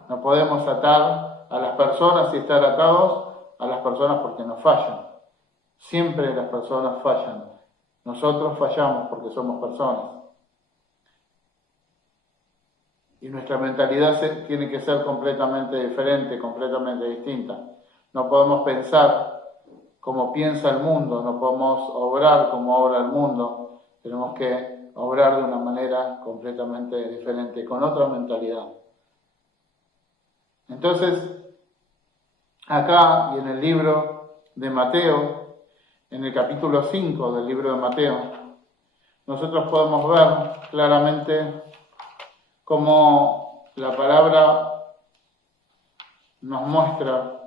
No podemos atar a las personas y estar atados a las personas porque nos fallan. Siempre las personas fallan. Nosotros fallamos porque somos personas. Y nuestra mentalidad tiene que ser completamente diferente, completamente distinta. No podemos pensar como piensa el mundo, no podemos obrar como obra el mundo. Tenemos que obrar de una manera completamente diferente, con otra mentalidad. Entonces, acá y en el libro de Mateo, en el capítulo 5 del libro de Mateo, nosotros podemos ver claramente cómo la palabra nos muestra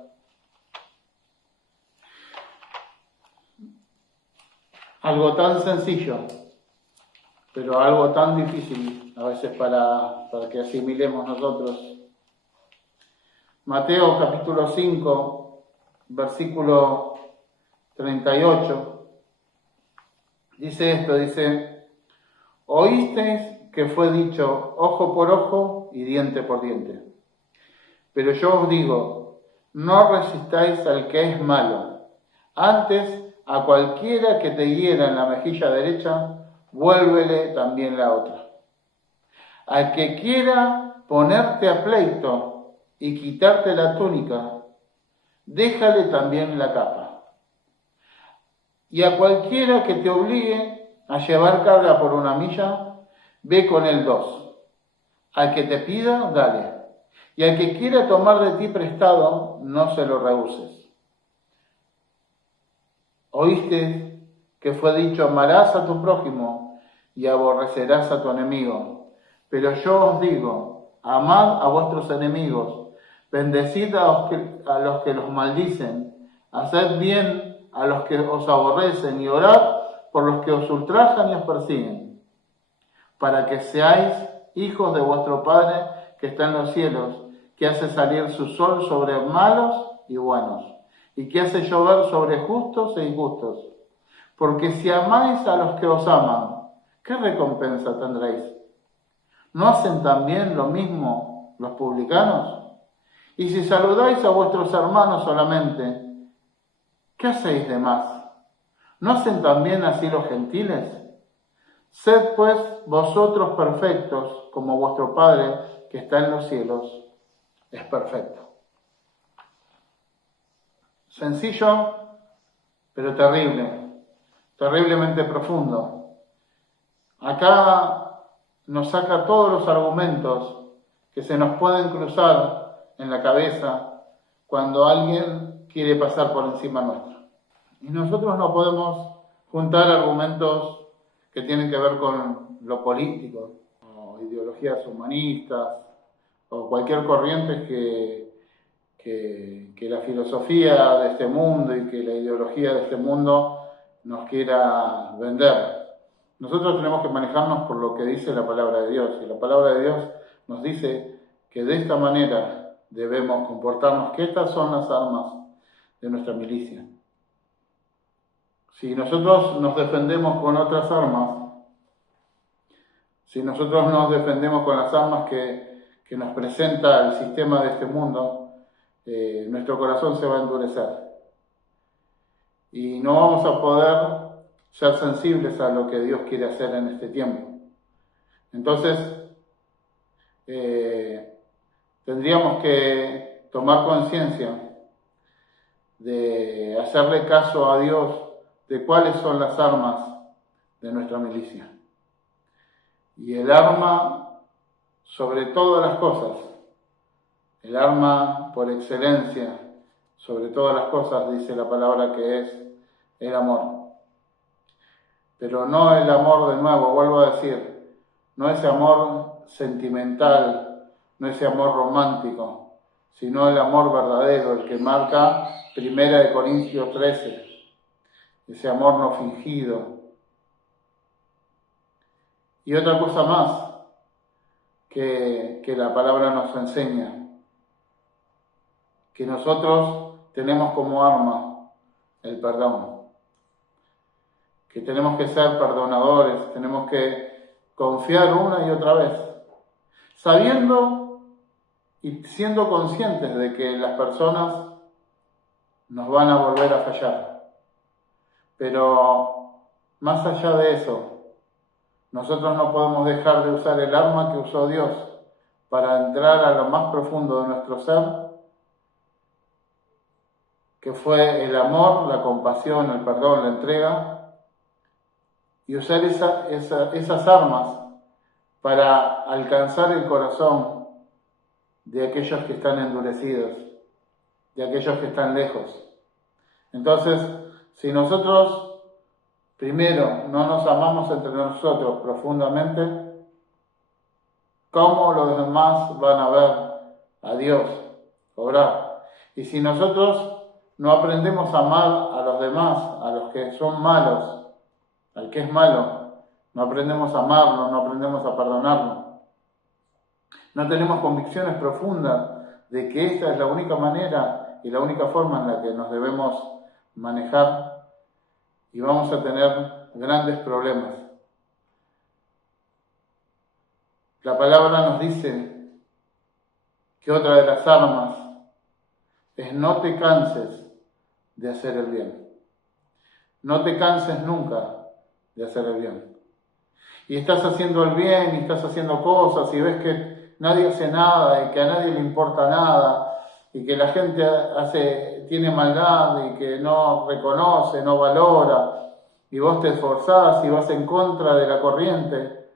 algo tan sencillo, pero algo tan difícil a veces para que asimilemos nosotros. Mateo capítulo 5, versículo 38, dice esto, dice: oísteis que fue dicho ojo por ojo y diente por diente. Pero yo os digo, no resistáis al que es malo. Antes, a cualquiera que te hiera en la mejilla derecha, vuélvele también la otra. Al que quiera ponerte a pleito y quitarte la túnica, déjale también la capa. Y a cualquiera que te obligue a llevar carga por 1 milla, ve con él 2. Al que te pida, dale. Y al que quiera tomar de ti prestado, no se lo rehuses. Oíste que fue dicho, amarás a tu prójimo y aborrecerás a tu enemigo. Pero yo os digo, amad a vuestros enemigos, bendecid a los que los maldicen, haced bien a los que os aborrecen y orad por los que os ultrajan y os persiguen, para que seáis hijos de vuestro Padre que está en los cielos, que hace salir su sol sobre malos y buenos, y que hace llover sobre justos e injustos. Porque si amáis a los que os aman, ¿qué recompensa tendréis? ¿No hacen también lo mismo los publicanos? Y si saludáis a vuestros hermanos solamente, ¿qué hacéis de más? ¿No hacen también así los gentiles? Sed pues vosotros perfectos, como vuestro Padre que está en los cielos es perfecto. Sencillo, pero terrible, terriblemente profundo. Acá nos saca todos los argumentos que se nos pueden cruzar en la cabeza cuando alguien quiere pasar por encima nuestro. Y nosotros no podemos juntar argumentos que tienen que ver con lo político, o ideologías humanistas, o cualquier corriente que la filosofía de este mundo y que la ideología de este mundo nos quiera vender. Nosotros tenemos que manejarnos por lo que dice la palabra de Dios, y la palabra de Dios nos dice que de esta manera debemos comportarnos, que estas son las armas de nuestra milicia. Si nosotros nos defendemos con otras armas, si nosotros nos defendemos con las armas que nos presenta el sistema de este mundo, nuestro corazón se va a endurecer y no vamos a poder ser sensibles a lo que Dios quiere hacer en este tiempo. Entonces, tendríamos que tomar conciencia de hacerle caso a Dios de cuáles son las armas de nuestra milicia. Y el arma sobre todas las cosas, el arma por excelencia sobre todas las cosas, dice la palabra, que es el amor. Pero no el amor, de nuevo, vuelvo a decir, no ese amor sentimental, no ese amor romántico, sino el amor verdadero, el que marca 1 Corintios 13, ese amor no fingido. Y otra cosa más que la palabra nos enseña, que nosotros tenemos como arma el perdón, que tenemos que ser perdonadores, tenemos que confiar una y otra vez, sabiendo y siendo conscientes de que las personas nos van a volver a fallar. Pero más allá de eso, nosotros no podemos dejar de usar el arma que usó Dios para entrar a lo más profundo de nuestro ser, que fue el amor, la compasión, el perdón, la entrega, y usar esas armas para alcanzar el corazón de aquellos que están endurecidos, de aquellos que están lejos. Entonces, si nosotros primero no nos amamos entre nosotros profundamente, ¿cómo los demás van a ver a Dios obrar? Y si nosotros no aprendemos a amar a los demás, a los que son malos, al que es malo, no aprendemos a amarlo, no aprendemos a perdonarlo, no tenemos convicciones profundas de que esta es la única manera y la única forma en la que nos debemos manejar, y vamos a tener grandes problemas. La palabra nos dice que otra de las armas es no te canses de hacer el bien. No te canses nunca de hacer el bien. Y estás haciendo el bien y estás haciendo cosas y ves que nadie hace nada y que a nadie le importa nada y que la gente tiene maldad y que no reconoce, no valora, y vos te esforzás y vas en contra de la corriente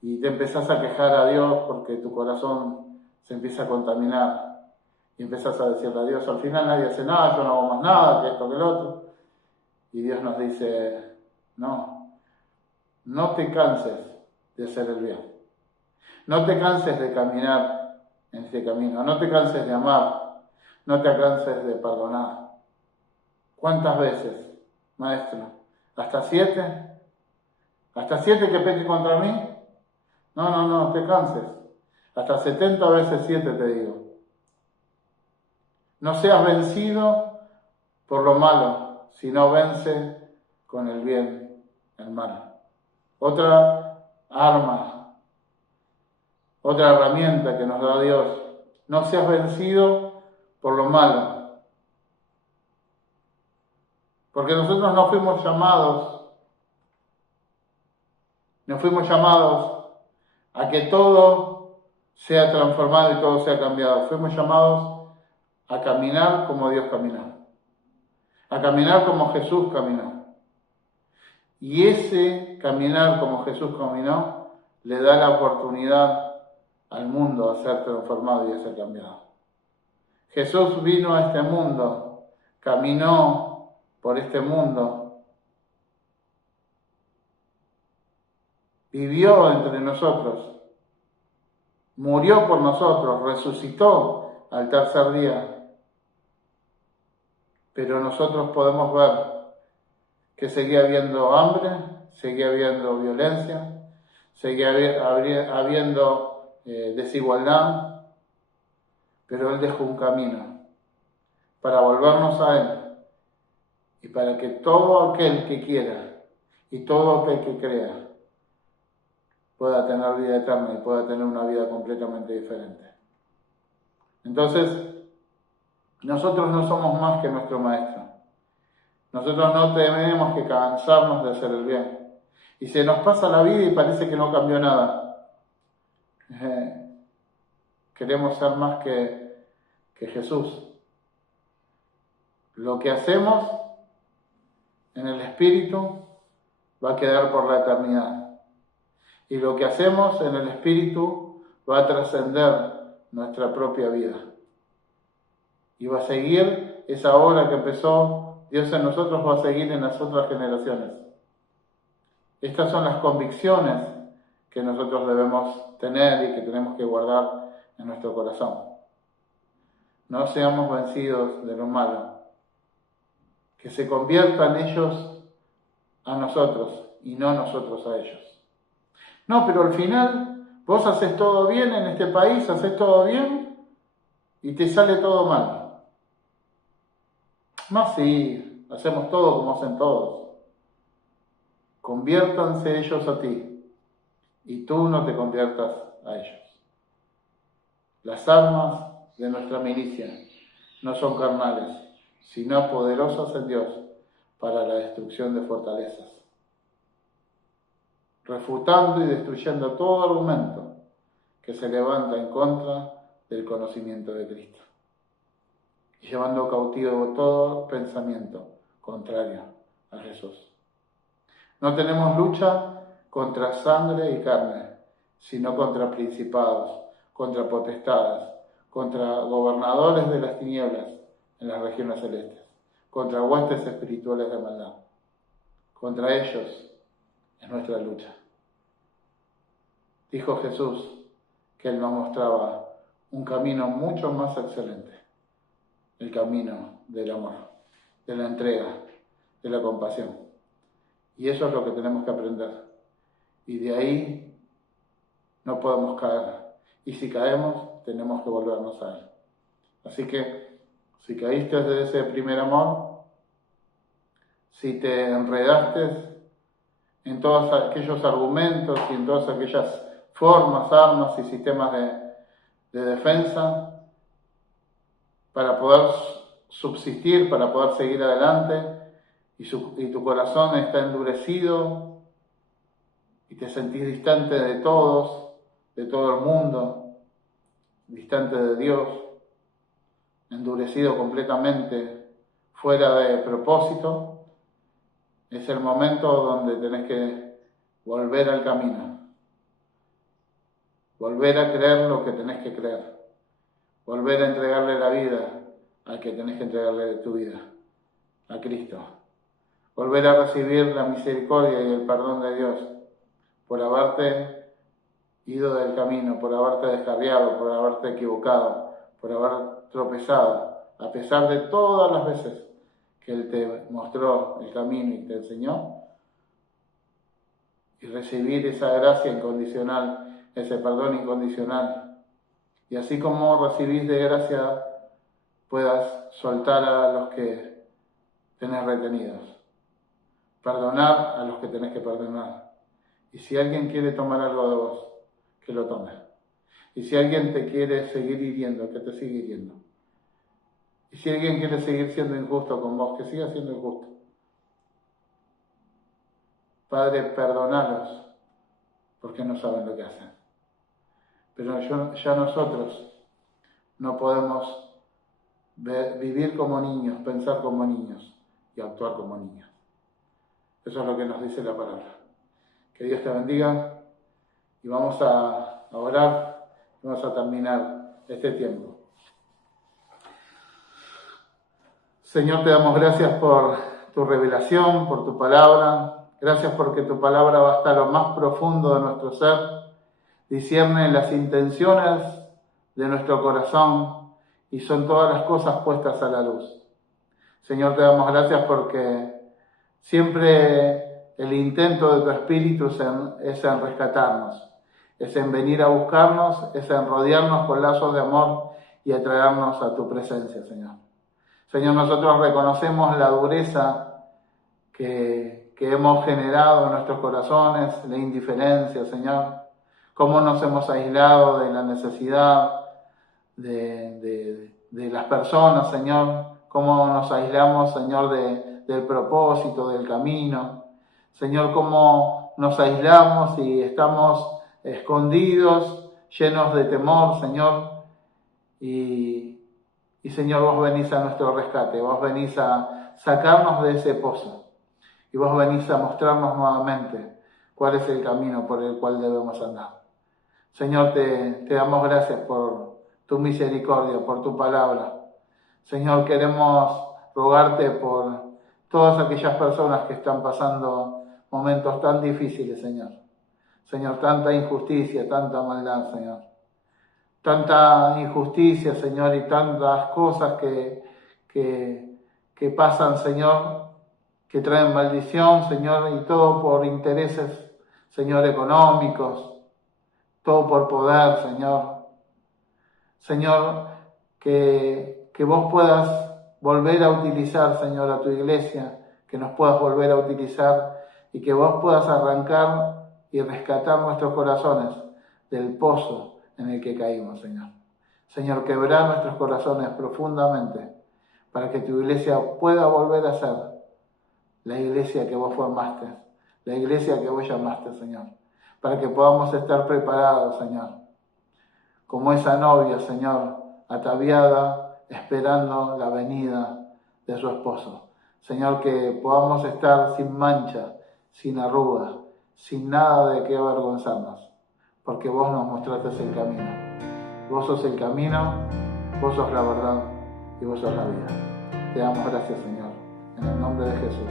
y te empezás a quejar a Dios porque tu corazón se empieza a contaminar y empezás a decirle a Dios, al final nadie hace nada, yo no hago más nada, que esto, que el otro. Y Dios nos dice, no te canses de hacer el bien. No te canses de caminar en este camino. No te canses de amar. No te canses de perdonar. ¿Cuántas veces, maestro? ¿Hasta 7? ¿Hasta 7 que peque contra mí? No te canses. Hasta 70 veces 7 te digo. No seas vencido por lo malo, sino vence con el bien el mal. Otra arma, otra herramienta que nos da Dios. No seas vencido por lo malo. Porque nosotros no fuimos llamados a que todo sea transformado y todo sea cambiado. Fuimos llamados a caminar como Dios caminó. A caminar como Jesús caminó. Y ese caminar como Jesús caminó le da la oportunidad al mundo a ser transformado y a ser cambiado. Jesús vino a este mundo, caminó por este mundo, vivió entre nosotros, murió por nosotros, resucitó al tercer día. Pero nosotros podemos ver que seguía habiendo hambre, seguía habiendo violencia, seguía habiendo desigualdad, pero Él dejó un camino para volvernos a Él y para que todo aquel que quiera y todo aquel que crea pueda tener vida eterna y pueda tener una vida completamente diferente. Entonces, nosotros no somos más que nuestro Maestro. Nosotros no tenemos que cansarnos de hacer el bien. Y se nos pasa la vida y parece que no cambió nada. Queremos ser más que Jesús. Lo que hacemos en el Espíritu va a quedar por la eternidad. Y lo que hacemos en el Espíritu va a trascender nuestra propia vida. Y va a seguir esa obra que empezó Dios en nosotros, va a seguir en las otras generaciones. Estas son las convicciones que nosotros debemos tener y que tenemos que guardar en nuestro corazón. No seamos vencidos de lo malo. Que se conviertan ellos a nosotros y no nosotros a ellos. No, pero al final vos haces todo bien en este país, haces todo bien y te sale todo mal. Más sí, hacemos todo como hacen todos. Conviértanse ellos a ti y tú no te conviertas a ellos. Las armas de nuestra milicia no son carnales, sino poderosas en Dios para la destrucción de fortalezas, refutando y destruyendo todo argumento que se levanta en contra del conocimiento de Cristo, y llevando cautivo todo pensamiento contrario a Jesús. No tenemos lucha contra sangre y carne, sino contra principados, contra potestades, contra gobernadores de las tinieblas en las regiones celestes, contra huestes espirituales de maldad. Contra ellos es nuestra lucha. Dijo Jesús que Él nos mostraba un camino mucho más excelente, el camino del amor, de la entrega, de la compasión. Y eso es lo que tenemos que aprender. Y de ahí no podemos caer. Y si caemos, tenemos que volvernos a Él. Así que, si caíste de ese primer amor, si te enredaste en todos aquellos argumentos y en todas aquellas formas, armas y sistemas de defensa para poder subsistir, para poder seguir adelante, y tu corazón está endurecido y te sentís distante de todos, de todo el mundo, distante de Dios, endurecido completamente, fuera de propósito, es el momento donde tenés que volver al camino, volver a creer lo que tenés que creer, volver a entregarle la vida al que tenés que entregarle tu vida, a Cristo, volver a recibir la misericordia y el perdón de Dios por haberte ido del camino, por haberte descarriado, por haberte equivocado, por haber tropezado, a pesar de todas las veces que Él te mostró el camino y te enseñó, y recibir esa gracia incondicional, ese perdón incondicional. Y así como recibís de gracia, puedas soltar a los que tenés retenidos, perdonar a los que tenés que perdonar. Y si alguien quiere tomar algo de vos, que lo tome. Y si alguien te quiere seguir hiriendo, que te siga hiriendo. Y si alguien quiere seguir siendo injusto con vos, que siga siendo injusto. Padre, perdonalos, porque no saben lo que hacen. Pero ya nosotros no podemos vivir como niños, pensar como niños y actuar como niños. Eso es lo que nos dice la palabra. Que Dios te bendiga y vamos a orar, vamos a terminar este tiempo. Señor, te damos gracias por tu revelación, por tu palabra. Gracias porque tu palabra va hasta lo más profundo de nuestro ser, discierne las intenciones de nuestro corazón y son todas las cosas puestas a la luz. Señor, te damos gracias porque siempre el intento de tu Espíritu es en rescatarnos, es en venir a buscarnos, es en rodearnos con lazos de amor y atraernos a tu presencia, Señor. Señor, nosotros reconocemos la dureza que hemos generado en nuestros corazones, la indiferencia, Señor, cómo nos hemos aislado de la necesidad de las personas, Señor, cómo nos aislamos, Señor, del propósito, del camino, Señor, cómo nos aislamos y estamos escondidos, llenos de temor, Señor, y Señor, vos venís a nuestro rescate, vos venís a sacarnos de ese pozo. Y vos venís a mostrarnos nuevamente cuál es el camino por el cual debemos andar. Señor, te damos gracias por tu misericordia, por tu palabra. Señor, queremos rogarte por todas aquellas personas que están pasando momentos tan difíciles, Señor. Señor, tanta injusticia, tanta maldad, Señor. Tanta injusticia, Señor, y tantas cosas que pasan, Señor, que traen maldición, Señor, y todo por intereses, Señor, económicos, todo por poder, Señor. Señor, que vos puedas volver a utilizar, Señor, a tu iglesia, que nos puedas volver a utilizar y que vos puedas arrancar y rescatar nuestros corazones del pozo en el que caímos, Señor. Señor, quebrá nuestros corazones profundamente para que tu iglesia pueda volver a ser la iglesia que vos formaste, la iglesia que vos llamaste, Señor, para que podamos estar preparados, Señor, como esa novia, Señor, ataviada, esperando la venida de su esposo. Señor, que podamos estar sin mancha, sin arruga, sin nada de qué avergonzarnos, porque vos nos mostraste el camino. Vos sos el camino, vos sos la verdad y vos sos la vida. Te damos gracias, Señor, en el nombre de Jesús.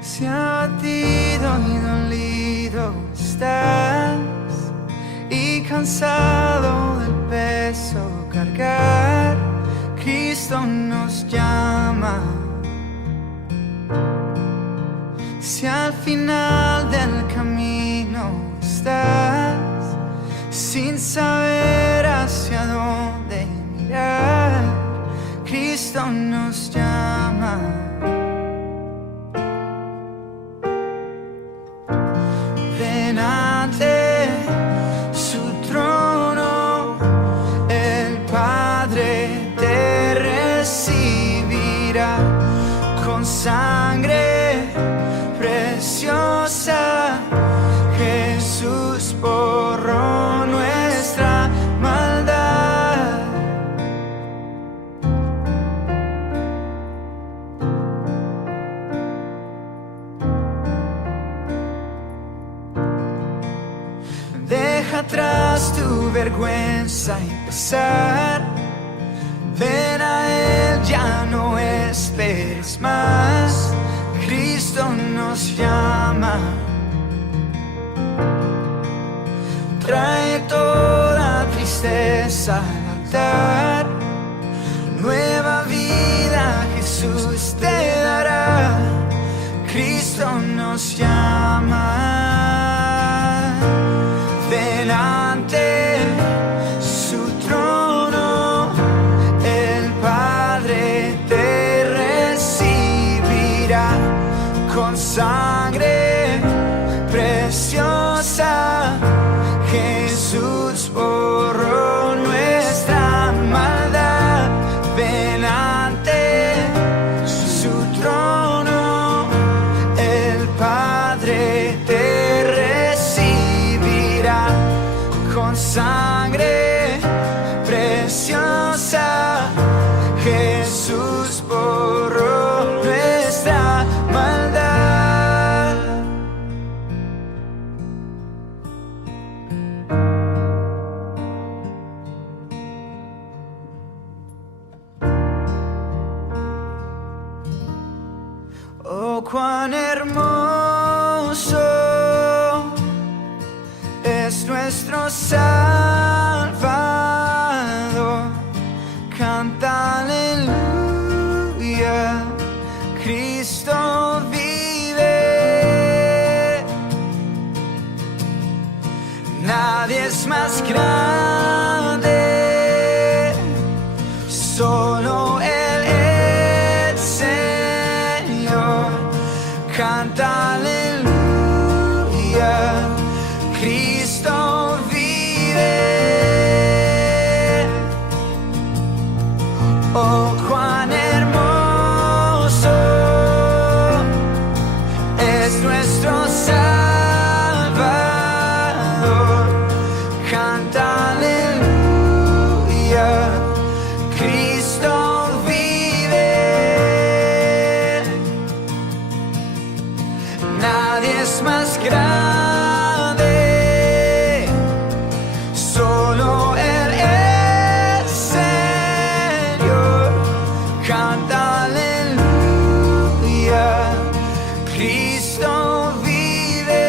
Si abatido y dolido estás y cansado del peso cargar, Cristo nos llama. Si al final del camino estás sin saber hacia dónde mirar, Cristo nos llama. Su trono, el Padre te recibirá con sangre preciosa. Jesús borró vergüenza y pesar. Ven a Él, ya no esperes más. Cristo nos llama. Trae toda tristeza al altar. Nueva vida Jesús te dará. Cristo nos llama. Delante su trono el Padre te recibirá. Con sangre preciosa Jesús borró nuestra maldad. Delante su trono el Padre te recibirá. Con sangre preciosa Jesús borró nuestra maldad. Oh, cuán hermoso es nuestro Salvador. Canta aleluya, Cristo vive. Nadie es más grande, solo Él es Señor. Canta aleluya, Cristo vive. Oh, cuán hermoso es nuestro Salvador. Canta aleluya, Cristo vive. Nadie es más grande, solo Él es Señor. Canta aleluya, Cristo vive.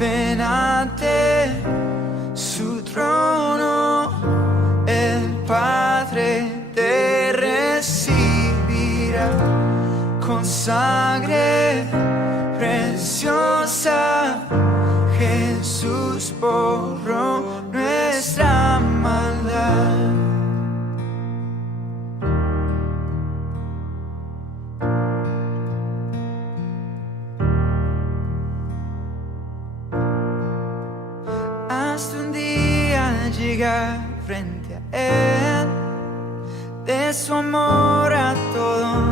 Ven ante su trono, el Padre te recibirá. Con sangre preciosa Jesús borró nuestra maldad. Hasta un día llegar frente a Él, de su amor a todo